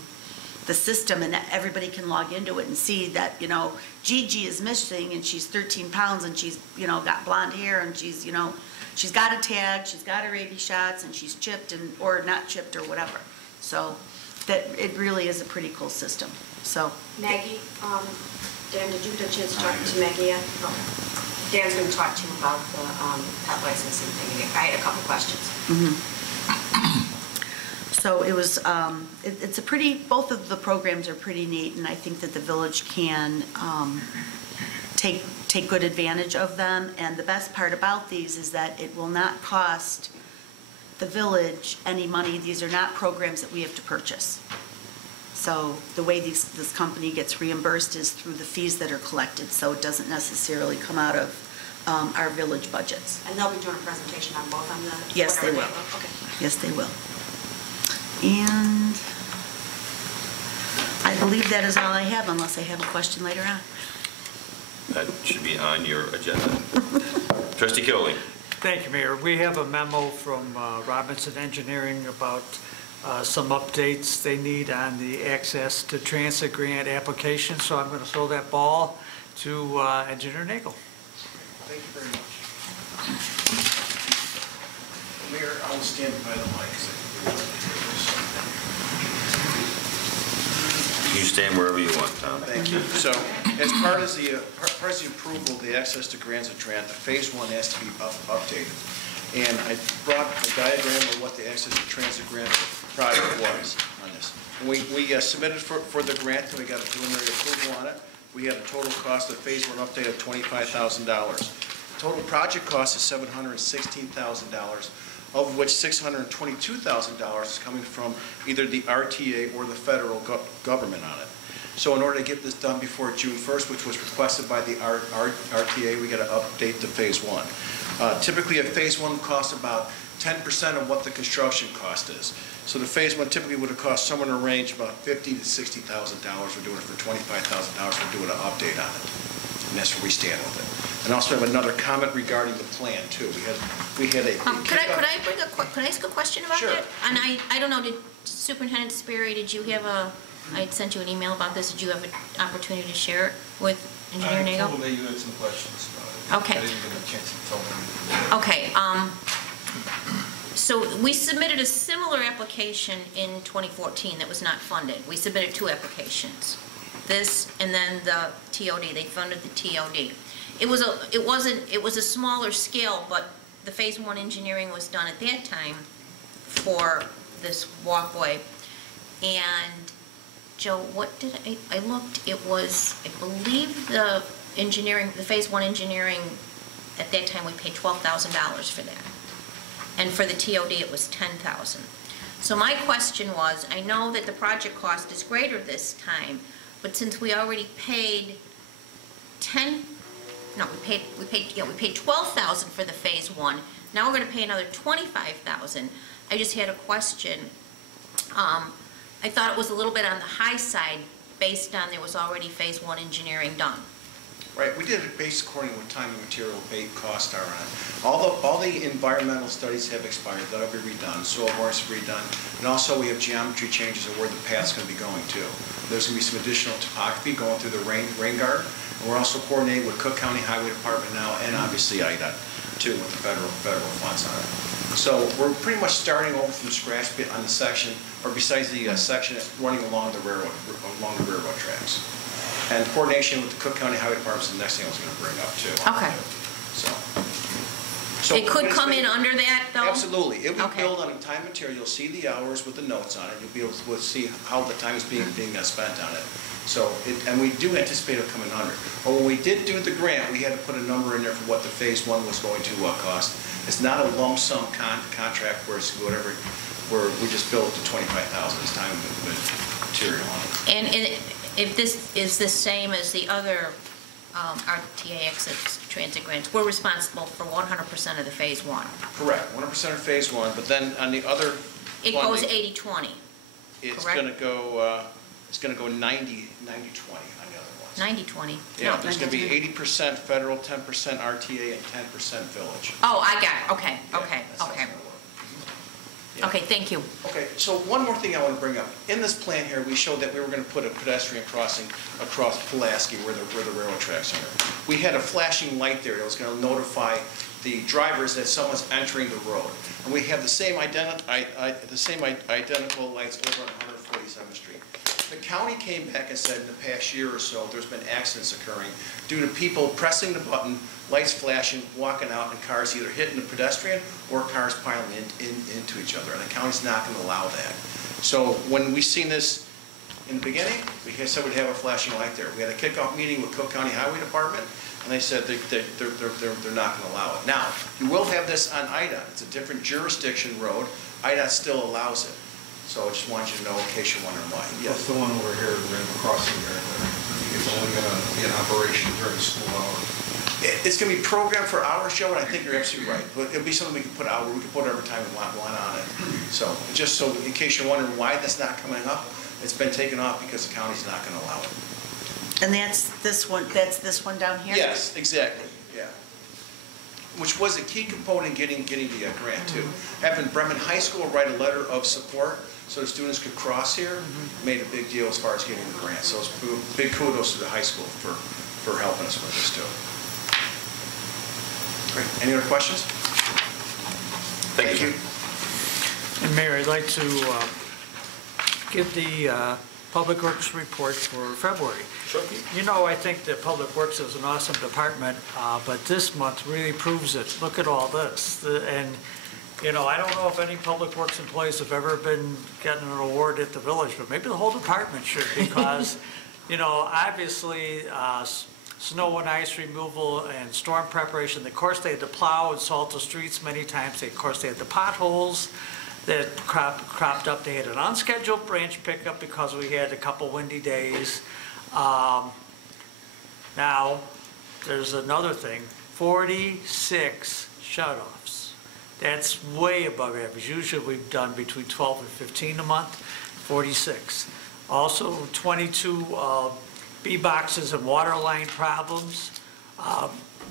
the system, and everybody can log into it and see that, Gigi is missing and she's 13 pounds and she's, got blonde hair and she's, she's got a tag, she's got her rabies shots, and she's chipped or not chipped or whatever. So that it really is a pretty cool system. So Maggie, Dan, did you get a chance to talk to Maggie yet? Okay. Dan's going to talk to you about the pet licensing thing. I had a couple questions. So it was, it's a pretty, both of the programs are pretty neat, and I think that the village can take good advantage of them. And the best part about these is that it will not cost the village any money. These are not programs that we have to purchase. So the way this company gets reimbursed is through the fees that are collected, so it doesn't necessarily come out of our village budgets. And they'll be doing a presentation on both on the. Yes, they will. Okay. Yes, they will. And I believe that is all I have, unless I have a question later on. That should be on your agenda. Trustee Killing. Thank you, Mayor. We have a memo from Robinson Engineering about some updates they need on the access to transit grant application, so I'm going to throw that ball to Engineer Nagel. Thank you very much. Mayor, I will stand by the mic. You stand wherever you want, Tom. Thank you. So, as part of the approval of the access to grants and grant, the phase one has to be updated. And I brought a diagram of what the access to transit grant project was on this. We submitted for the grant, and we got a preliminary approval on it. We had a total cost of phase one update of $25,000. Total project cost is $716,000, of which $622,000 is coming from either the RTA or the federal government on it. So in order to get this done before June 1st, which was requested by the RTA, we got to update the phase one. Typically, a phase one costs about 10% of what the construction cost is. So the phase one typically would have cost somewhere in a range of about $50,000 to $60,000. We're doing it for $25,000. We're doing an update on it, and that's where we stand with it. And also have another comment regarding the plan too. We had a. Could I ask a question about Sure. that? And I don't know, did Superintendent Sperry, did you have I had sent you an email about this. Did you have an opportunity to share it with Engineer Nagel? I told them that you had some questions about it. Okay. I didn't get a chance to tell them. Okay, so we submitted a similar application in 2014 that was not funded. We submitted 2 applications. This and then the TOD, they funded the TOD. It was a smaller scale, but the phase one engineering was done at that time for this walkway. And Joe, what did I looked, it was, I believe the phase one engineering, at that time we paid $12,000 for that. And for the TOD it was $10,000. So my question was, I know that the project cost is greater this time, but since we already paid we paid $12,000 for the phase one. Now we're going to pay another $25,000. I just had a question. I thought it was a little bit on the high side based on there was already phase one engineering done. Right, we did it based according to what time and material costs are on it. All the environmental studies have expired. That'll be redone. Soil works redone. And also we have geometry changes of where the path's going to be going to. There's going to be some additional topography going through the rain guard. And we're also coordinating with Cook County Highway Department now, and obviously IDOT too, with the federal funds on it. So we're pretty much starting over from scratch on the section, or besides the section running along the railroad tracks. And coordination with the Cook County Highway Department is the next thing I was going to bring up too. Okay. So It could come in under that though? Absolutely. It will be Okay. billed on a time material. You'll see the hours with the notes on it. You'll be able to see how the time is being spent on it. So, and we do anticipate it coming under. But when we did do the grant, we had to put a number in there for what the phase one was going to cost. It's not a lump sum contract where it's whatever, where we just bill it to $25,000 as time and material on it. And if this is the same as the other RTA exits transit grants, we're responsible for 100% of the phase one. Correct, 100% of phase one, but then on the other It goes 80-20, it's correct? going to go 90-20 on the other ones. 90-20. Yeah, No, there's going to be 80% federal, 10% RTA, and 10% village. Oh, I got it, okay, Yeah, okay, that's how it's okay. gonna work. Yeah. Okay, thank you. Okay, so one more thing I want to bring up. In this plan here, we showed that we were going to put a pedestrian crossing across Pulaski where the railroad tracks are. We had a flashing light there that was going to notify the drivers that someone's entering the road. And we have the same identical lights over on 147th Street. The county came back and said in the past year or so, there's been accidents occurring due to people pressing the button, lights flashing, walking out, and cars either hitting the pedestrian or cars piling into each other. And the county's not going to allow that. So when we seen this in the beginning, we said we'd have a flashing light there. We had a kickoff meeting with Cook County Highway Department, and they said they're not going to allow it. Now, you will have this on IDOT. It's a different jurisdiction road. IDOT still allows it. So I just want you to know in case you're wondering why. Yes, the one over here, Rainbow Crossing there, it's only going to be in operation during school hours. It's going to be programmed for hours, Joe, and I think you're absolutely right. But it'll be something we can put out, we can put whatever time we want on it. So just so in case you're wondering why that's not coming up, it's been taken off because the county's not going to allow it. And that's this one down here? Yes, exactly, yeah. Which was a key component in getting the grant too. Having Bremen High School write a letter of support so the students could cross here made a big deal as far as getting the grant. So it's big kudos to the high school for helping us with this too. Great. Any other questions? Thank you. And Mayor, I'd like to give the Public Works report for February. Sure. You know, I think that Public Works is an awesome department, but this month really proves it. Look at all this. And, you know, I don't know if any Public Works employees have ever been getting an award at the village, but maybe the whole department should, because, you know, obviously, snow and ice removal and storm preparation. Of course, they had to plow and salt the streets many times. Of course, they had the potholes that cropped up. They had an unscheduled branch pickup because we had a couple windy days. Now, there's another thing, 46 shutoffs. That's way above average. Usually we've done between 12 and 15 a month, 46. Also, 22 B-boxes and water line problems.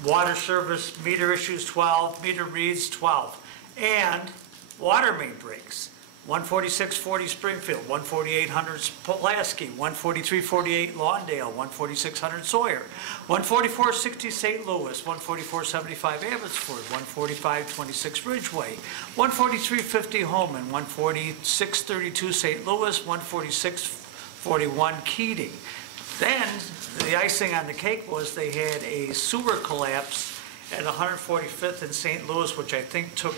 Water service meter issues, 12. Meter reads, 12. And water main breaks. 14640 Springfield, 14800 Pulaski, 14348 Lawndale, 14600 Sawyer, 14460 St. Louis, 14475 Abbotsford, 14526 Ridgeway, 14350 Holman, 14632 St. Louis, 14641 Keating. Then, the icing on the cake was they had a sewer collapse at 145th in St. Louis, which I think took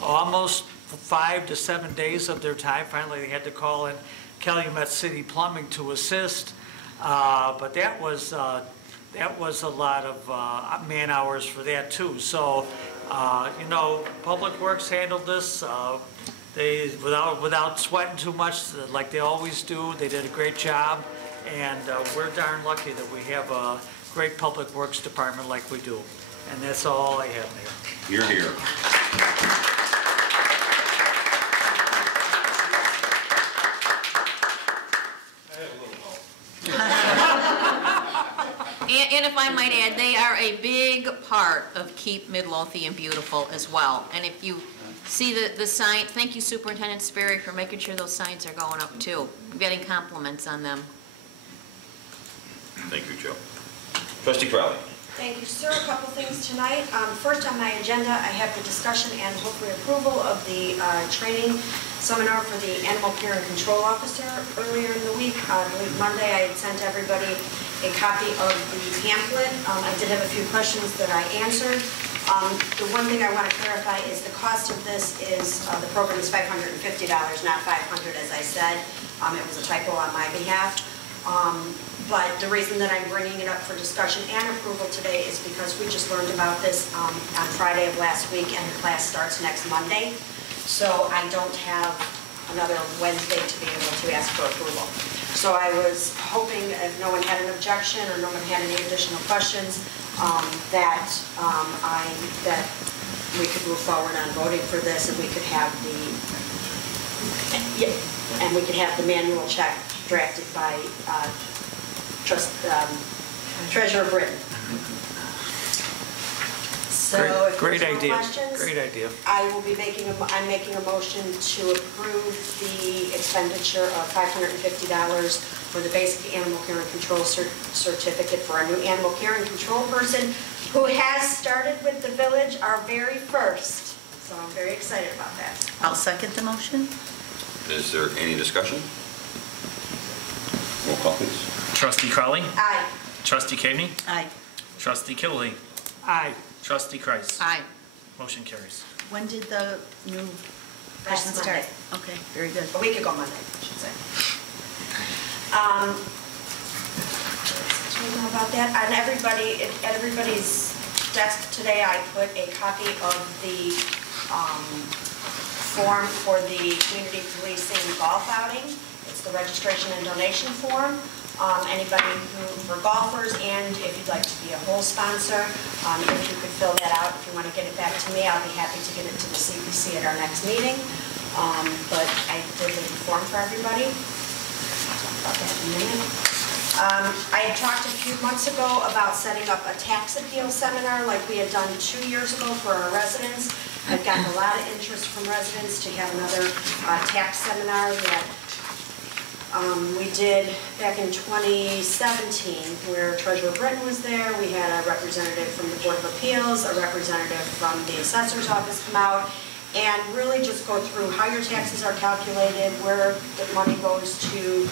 almost 5 to 7 days of their time. Finally, they had to call in Calumet City Plumbing to assist. But that was a lot of man hours for that too. So, you know, Public Works handled this. They without sweating too much, like they always do. They did a great job, and we're darn lucky that we have a great Public Works department like we do. And that's all I have, Mayor. You're here. And if I might add, they are a big part of Keep Midlothian Beautiful as well. And if you see the sign, thank you Superintendent Sperry for making sure those signs are going up too. I'm getting compliments on them. Thank you, Joe. Trustee Crowley. Thank you, sir. A couple things tonight. First on my agenda, I have the discussion and hopefully approval of the training seminar for the Animal Care and Control Officer earlier in the week. I believe Monday I had sent everybody a copy of the pamphlet. I did have a few questions that I answered. The one thing I want to clarify is the cost of this is, the program is $550, not $500 as I said. It was a typo on my behalf. But the reason that I'm bringing it up for discussion and approval today is because we just learned about this on Friday of last week, and the class starts next Monday. So I don't have another Wednesday to be able to ask for approval. So I was hoping, if no one had an objection or no one had any additional questions, that we could move forward on voting for this, and we could have the manual check drafted by Treasurer Britton. So if there's no questions, Great idea. I'm making a motion to approve the expenditure of $550 for the basic animal care and control certificate for our new animal care and control person who has started with the village, our very first. So I'm very excited about that. I'll second the motion. Is there any discussion? Roll call, please. Trustee Crowley. Aye. Trustee Kaveny. Aye. Trustee Killian. Aye. Trustee Kreis. Aye. Motion carries. When did the new Last person start? Monday. Okay, very good. A week ago Monday, I should say. Do you know about that? On at everybody's desk today, I put a copy of the form for the community policing golf outing. It's the registration and donation form. Anybody for golfers, and if you'd like to be a whole sponsor, if you could fill that out, if you want to get it back to me, I'll be happy to get it to the CPC at our next meeting. But I did the form for everybody. Talk about that in a minute. I had talked a few months ago about setting up a tax appeal seminar like we had done 2 years ago for our residents. I've gotten a lot of interest from residents to have another tax seminar that we did back in 2017, where Treasurer Britton was there. We had a representative from the Board of Appeals, a representative from the Assessor's Office come out, and really just go through how your taxes are calculated, where the money goes to,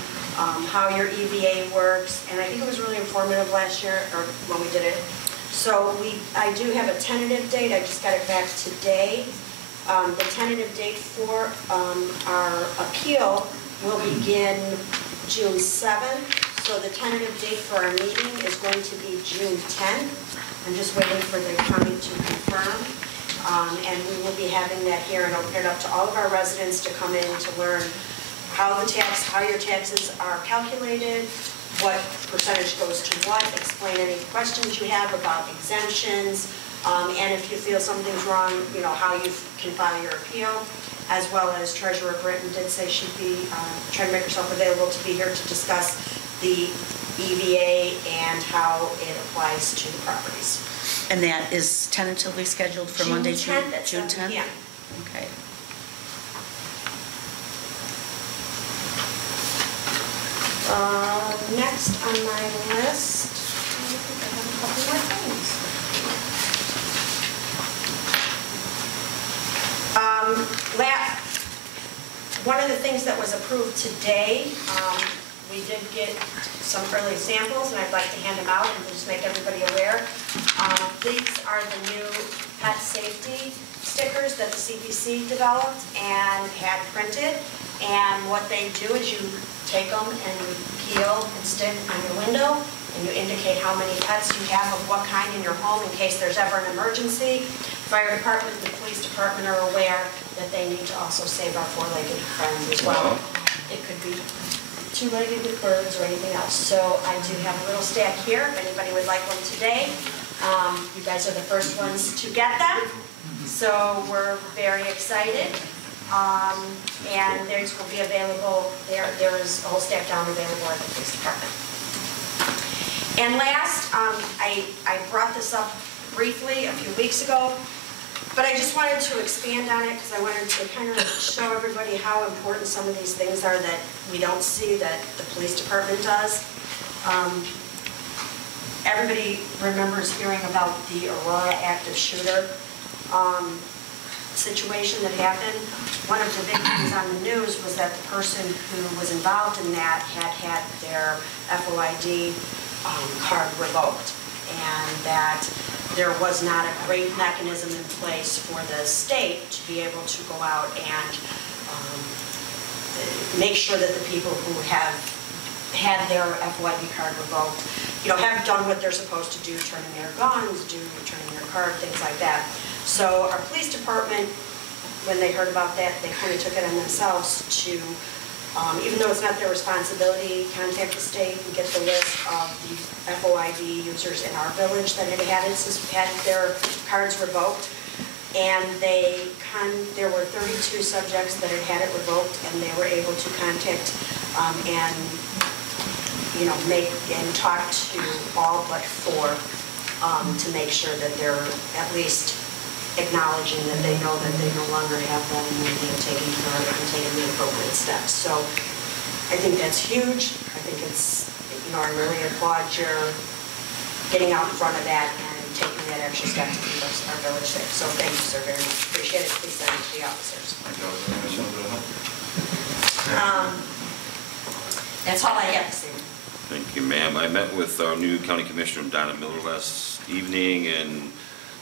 how your EVA works, and I think it was really informative last year, or when we did it. So I do have a tentative date. I just got it back today. The tentative date for our appeal will begin June 7th. So the tentative date for our meeting is going to be June 10th. I'm just waiting for the county to confirm. And we will be having that here and open it up to all of our residents to come in to learn how your taxes are calculated, what percentage goes to what, explain any questions you have about exemptions, and if you feel something's wrong, how you can file your appeal, as well as Treasurer Britton did say she'd be trying to make herself available to be here to discuss the EVA and how it applies to the properties. And that is tentatively scheduled for Monday, June 10th? June 10th? Yeah. Okay. Next on my list, I think I have a couple more things. One of the things that was approved today, we did get some early samples, and I'd like to hand them out and just make everybody aware. These are the new pet safety stickers that the CPC developed and had printed. And what they do is you take them and you peel and stick on your window, and you indicate how many pets you have of what kind in your home in case there's ever an emergency. Fire department and the police department are aware that they need to also save our four-legged friends as well. It could be two-legged with birds or anything else. So I do have a little stack here if anybody would like one today. You guys are the first ones to get them, so we're very excited. And theirs will be available, there is a whole stack down available at the police department. And last, I brought this up briefly a few weeks ago, but I just wanted to expand on it because I wanted to kind of show everybody how important some of these things are that we don't see that the police department does. Everybody remembers hearing about the Aurora active shooter situation that happened. One of the big things on the news was that the person who was involved in that had their FOID card revoked, and that there was not a great mechanism in place for the state to be able to go out and make sure that the people who have had their FOID card revoked, have done what they're supposed to do, turn in their guns, turn in their card, things like that. So our police department, when they heard about that, they kind of took it on themselves to, even though it's not their responsibility, contact the state and get the list of the FOID users in our village that had their cards revoked. And there were 32 subjects that had it revoked, and they were able to contact and talk to all but 4 to make sure that they're at least acknowledging that they know that they no longer have them and they're being taken care of and taking the appropriate steps. So I think that's huge. I think it's, I really applaud your getting out in front of that and taking that extra step to keep our village safe. So thank you, sir, very much. Appreciate it. Please send it to the officers. That's all I have to say. Thank you, ma'am. I met with our new county commissioner, Donna Miller, last evening, and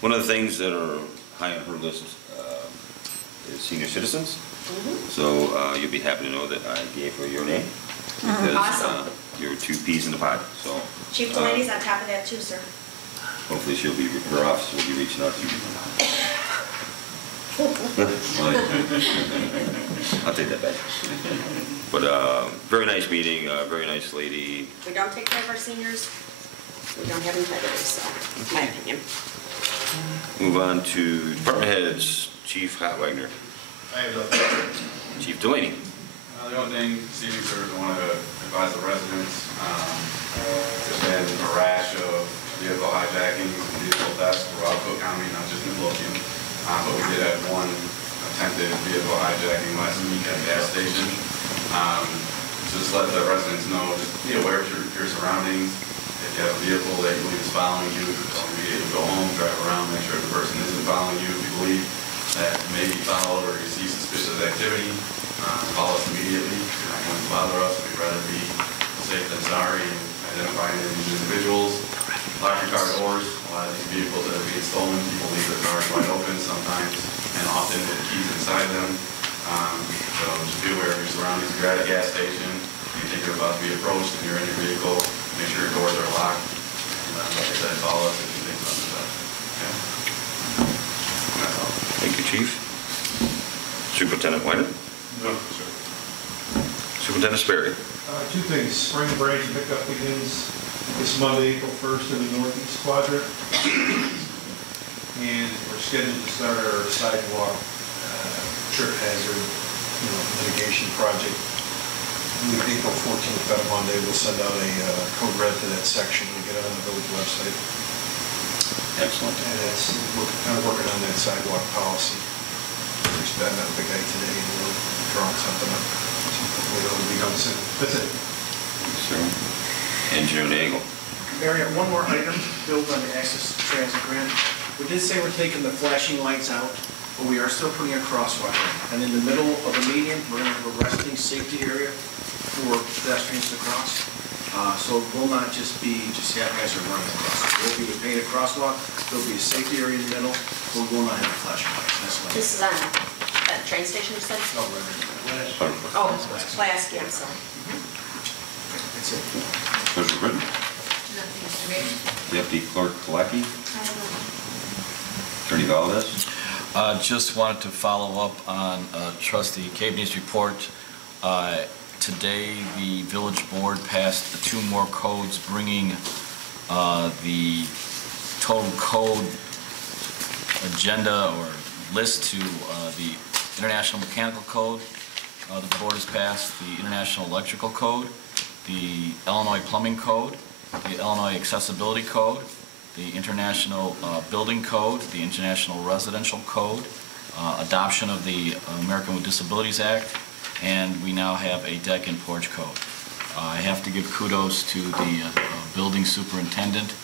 one of the things that are high on her list is senior citizens. So you'll be happy to know that I gave her your name. Because, Awesome. you're 2 peas in the pod, so. Chief Delaney's on top of that too, sir. Hopefully her office will be reaching out to you. I'll take that back. But very nice meeting, very nice lady. We don't take care of our seniors, we don't have integrity, so, in my opinion. Move on to department heads, Chief Hotwagner, I have nothing. Chief Delaney. The only thing, Stevie, sir, I want to advise the residents, there's been a rash of vehicle hijackings and vehicle thefts throughout Cook County, not just Midlothian. But we did have one attempted vehicle hijacking last week at a gas station. Just let the residents know, just be aware of your surroundings. If you have a vehicle that you believe is following you, don't immediately go home, drive around, make sure the person isn't following you. If you believe that may be followed or you see suspicious activity, call us immediately. You're not going to bother us. We'd rather be safe than sorry in identifying these individuals. Lock your car doors. A lot of these vehicles that are being stolen, people leave their cars wide open sometimes and often with the keys inside them. So just be aware of your surroundings. If you're at a gas station, you think you're about to be approached and you're in your vehicle, make sure your doors are locked. And like I said, call us if you think something's up. Okay? That's all. Thank you, Chief. Superintendent Weiner. No, sir. Superintendent Sperry. 2 things. Spring break pickup begins this Monday, April 1st in the northeast quadrant. And we're scheduled to start our sidewalk trip hazard mitigation project. I believe April 14th, that Monday, we'll send out a code red to that section and get it on the village website. Excellent. And we're kind of working on that sidewalk policy. There's been a big guy today and we're drawing something up. Hopefully it'll be done soon. That's it. Sir. Engineer Nagel. Mary, one more item to build on the access to transit grant. We did say we're taking the flashing lights out, but we are still putting a crosswalk in. And in the middle of the median, we're going to have a resting safety area for pedestrians to cross. So it will not just be haphazard running across. There will be a painted crosswalk, there'll be a safety area in the middle, but we will not have flashing lights. That's what This is on that train station you said? Oh, right. Oh, Pulaski, I'm sorry. That's it. Treasurer Britton. Nothing, Mr. Mayor. Deputy Clerk Kalaki. Attorney Valdez. Just wanted to follow up on Trustee Caveney's report. Today, the village board passed 2 more codes bringing the total code agenda or list to the International Mechanical Code. The board has passed the International Electrical Code, the Illinois Plumbing Code, the Illinois Accessibility Code, the International Building Code, the International Residential Code, adoption of the American with Disabilities Act, and we now have a deck and porch code. I have to give kudos to the building superintendent.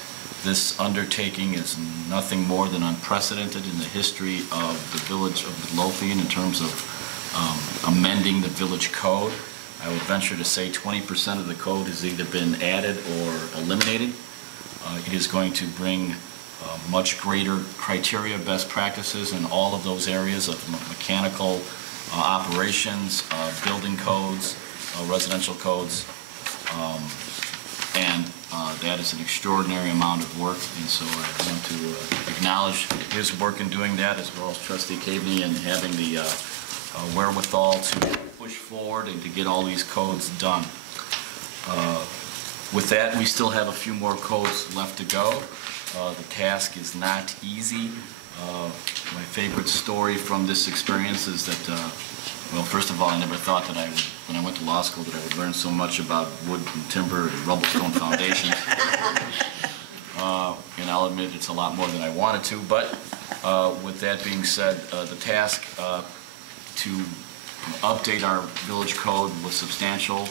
This undertaking is nothing more than unprecedented in the history of the village of Midlothian in terms of amending the village code. I would venture to say 20% of the code has either been added or eliminated. It is going to bring much greater criteria, best practices in all of those areas of mechanical operations, building codes, residential codes, and that is an extraordinary amount of work, and so I want to acknowledge his work in doing that, as well as Trustee Caveney and having the wherewithal to push forward and to get all these codes done. With that, we still have a few more codes left to go. The task is not easy. My favorite story from this experience is that, well, first of all, I never thought that when I went to law school, that I would learn so much about wood and timber and rubble stone foundations. And I'll admit it's a lot more than I wanted to, but with that being said, the task to update our village code was substantial.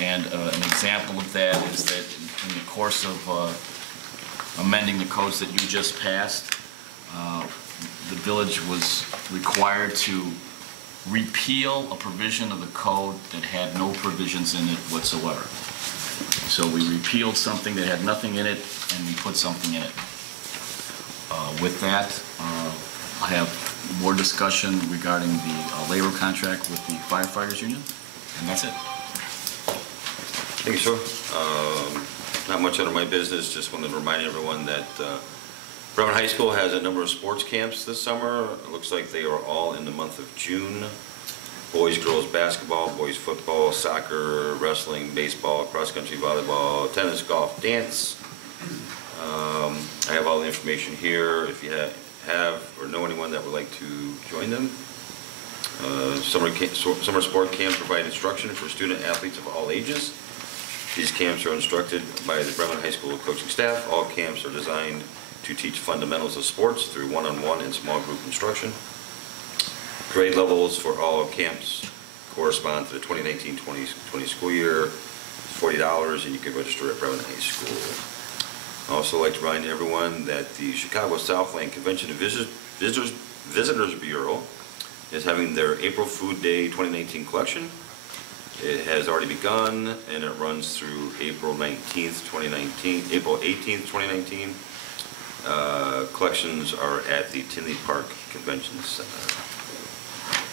And an example of that is that in the course of amending the codes that you just passed, the village was required to repeal a provision of the code that had no provisions in it whatsoever. So we repealed something that had nothing in it, and we put something in it. With that, I'll have more discussion regarding the labor contract with the firefighters union, and that's it. Thank you, sir. Not much under my business, just wanted to remind everyone that Bremen High School has a number of sports camps this summer. It looks like they are all in the month of June. Boys, girls basketball, boys football, soccer, wrestling, baseball, cross-country volleyball, tennis, golf, dance. I have all the information here if you have or know anyone that would like to join them. Summer sport camps provide instruction for student athletes of all ages. These camps are instructed by the Bremen High School coaching staff. All camps are designed to teach fundamentals of sports through one-on-one and small group instruction. Grade levels for all camps correspond to the 2019-2020 school year. It's $40, and you can register at Bremen High School. I'd also like to remind everyone that the Chicago Southland Convention and Visitors Bureau is having their April Food Day 2019 collection. It has already begun, and it runs through April 19th, 2019, April 18th, 2019. Collections are at the Tinley Park Convention Center.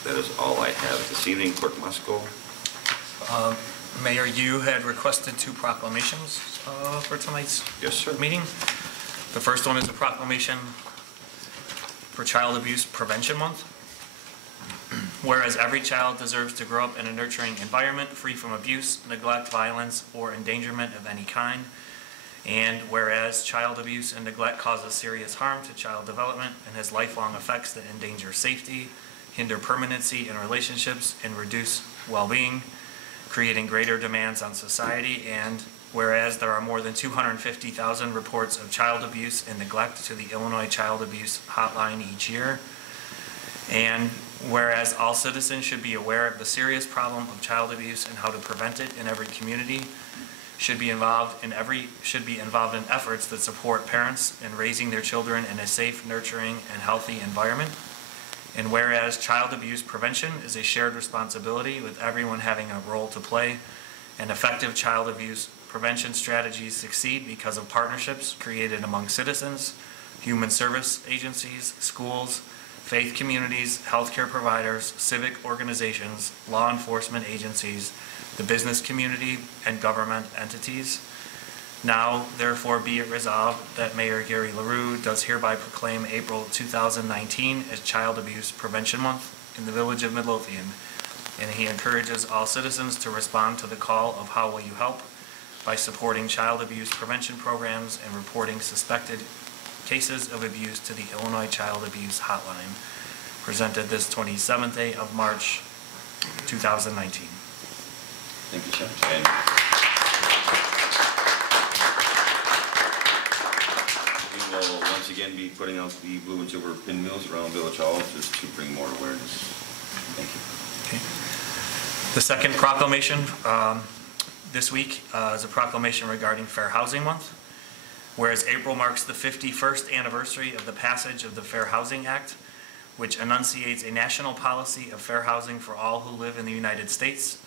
That is all I have this evening. Clerk Musko. Mayor, you had requested 2 proclamations for tonight's meeting. The first one is a proclamation for Child Abuse Prevention Month. Whereas every child deserves to grow up in a nurturing environment free from abuse, neglect, violence, or endangerment of any kind. And whereas child abuse and neglect causes serious harm to child development and has lifelong effects that endanger safety, hinder permanency in relationships, and reduce well-being, creating greater demands on society. And whereas there are more than 250,000 reports of child abuse and neglect to the Illinois Child Abuse Hotline each year. And whereas all citizens should be aware of the serious problem of child abuse and how to prevent it in every community, should be involved in efforts that support parents in raising their children in a safe, nurturing, and healthy environment. And whereas child abuse prevention is a shared responsibility with everyone having a role to play, and effective child abuse prevention strategies succeed because of partnerships created among citizens, human service agencies, schools, faith communities, healthcare providers, civic organizations, law enforcement agencies, the business community, and government entities. Now, therefore, be it resolved that Mayor Gary LaRue does hereby proclaim April 2019 as Child Abuse Prevention Month in the Village of Midlothian, and he encourages all citizens to respond to the call of How Will You Help by supporting child abuse prevention programs and reporting suspected cases of abuse to the Illinois Child Abuse Hotline, presented this 27th day of March 2019. Thank you, Chuck. And we will once again be putting out the blue and silver pinwheels around Village Hall just to bring more awareness. Thank you. Okay. The second proclamation this week is a proclamation regarding Fair Housing Month. Whereas April marks the 51st anniversary of the passage of the Fair Housing Act, which enunciates a national policy of fair housing for all who live in the United States.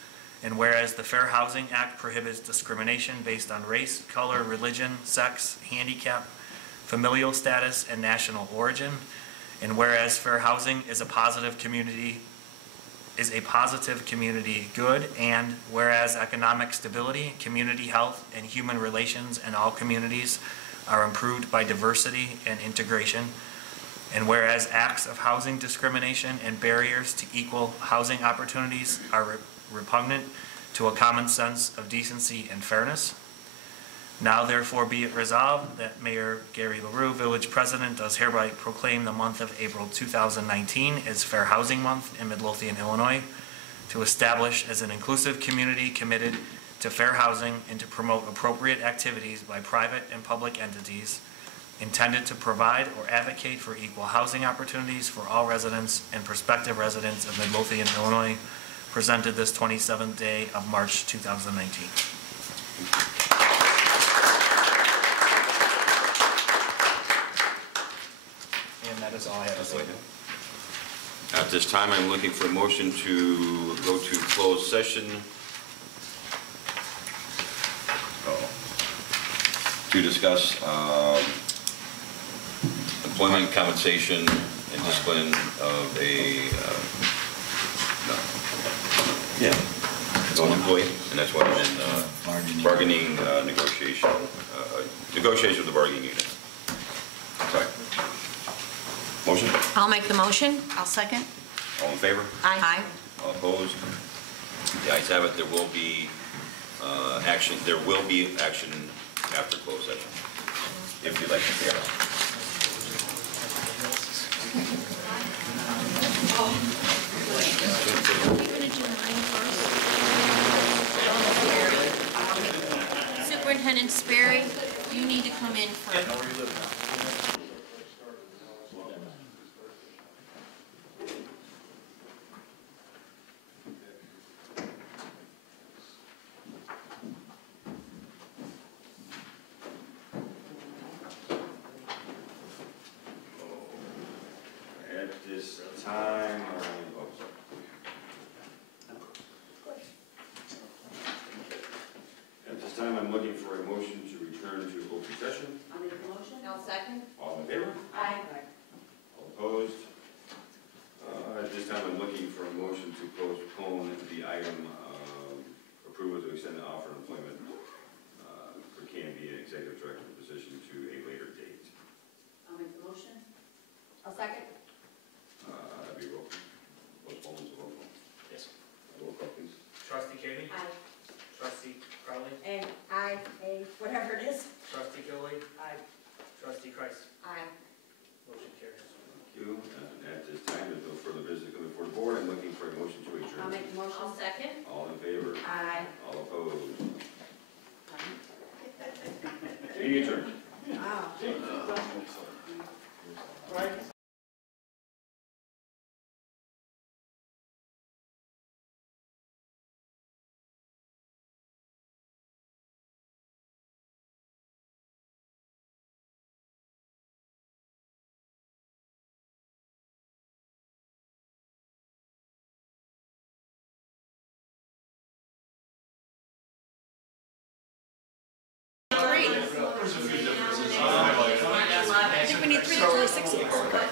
And whereas the Fair Housing Act prohibits discrimination based on race, color, religion, sex, handicap, familial status, and national origin. And whereas fair housing is a positive community good, and whereas economic stability, community health, and human relations in all communities are improved by diversity and integration, and whereas acts of housing discrimination and barriers to equal housing opportunities are repugnant to a common sense of decency and fairness. Now therefore be it resolved that Mayor Gary LaRue, Village President, does hereby proclaim the month of April 2019 as Fair Housing Month in Midlothian, Illinois, to establish as an inclusive community committed to fair housing and to promote appropriate activities by private and public entities intended to provide or advocate for equal housing opportunities for all residents and prospective residents of Midlothian, Illinois, presented this 27th day of March 2019. And that is all I have to say. At this time, I'm looking for a motion to go to closed session to discuss employment, compensation, and discipline of a an employee, and that's what I'm in bargaining negotiation with the bargaining unit. Sorry. Motion? I'll make the motion. I'll second. All in favor? Aye. All opposed? The ayes have it. There will be action. There will be action after closed session, if you'd like to stay around. Superintendent Sperry, you need to come in first. At this time, I'm looking for a motion to return to open session. I'll make the motion. I'll second. All in favor? Aye. All opposed? At this time, I'm looking for a motion to postpone the item approval to extend the offer of employment for Canby, an executive director position, to a later date. I'll make the motion. I'll second. That'd be roll call. Postpone to roll call. Yes. Roll call, please. Trustee Kami? Aye. Trustee Crowley? Aye, whatever it is. Trustee Kiley? Aye. Trustee Kreis? Aye. Motion carries. Thank you. And at this time, there's no further business coming before the board. I'm looking for a motion to adjourn. I'll make the motion. I'll second. All in favor? Aye. All opposed? Meeting adjourned. Wow. I think we need 3 to 6 years.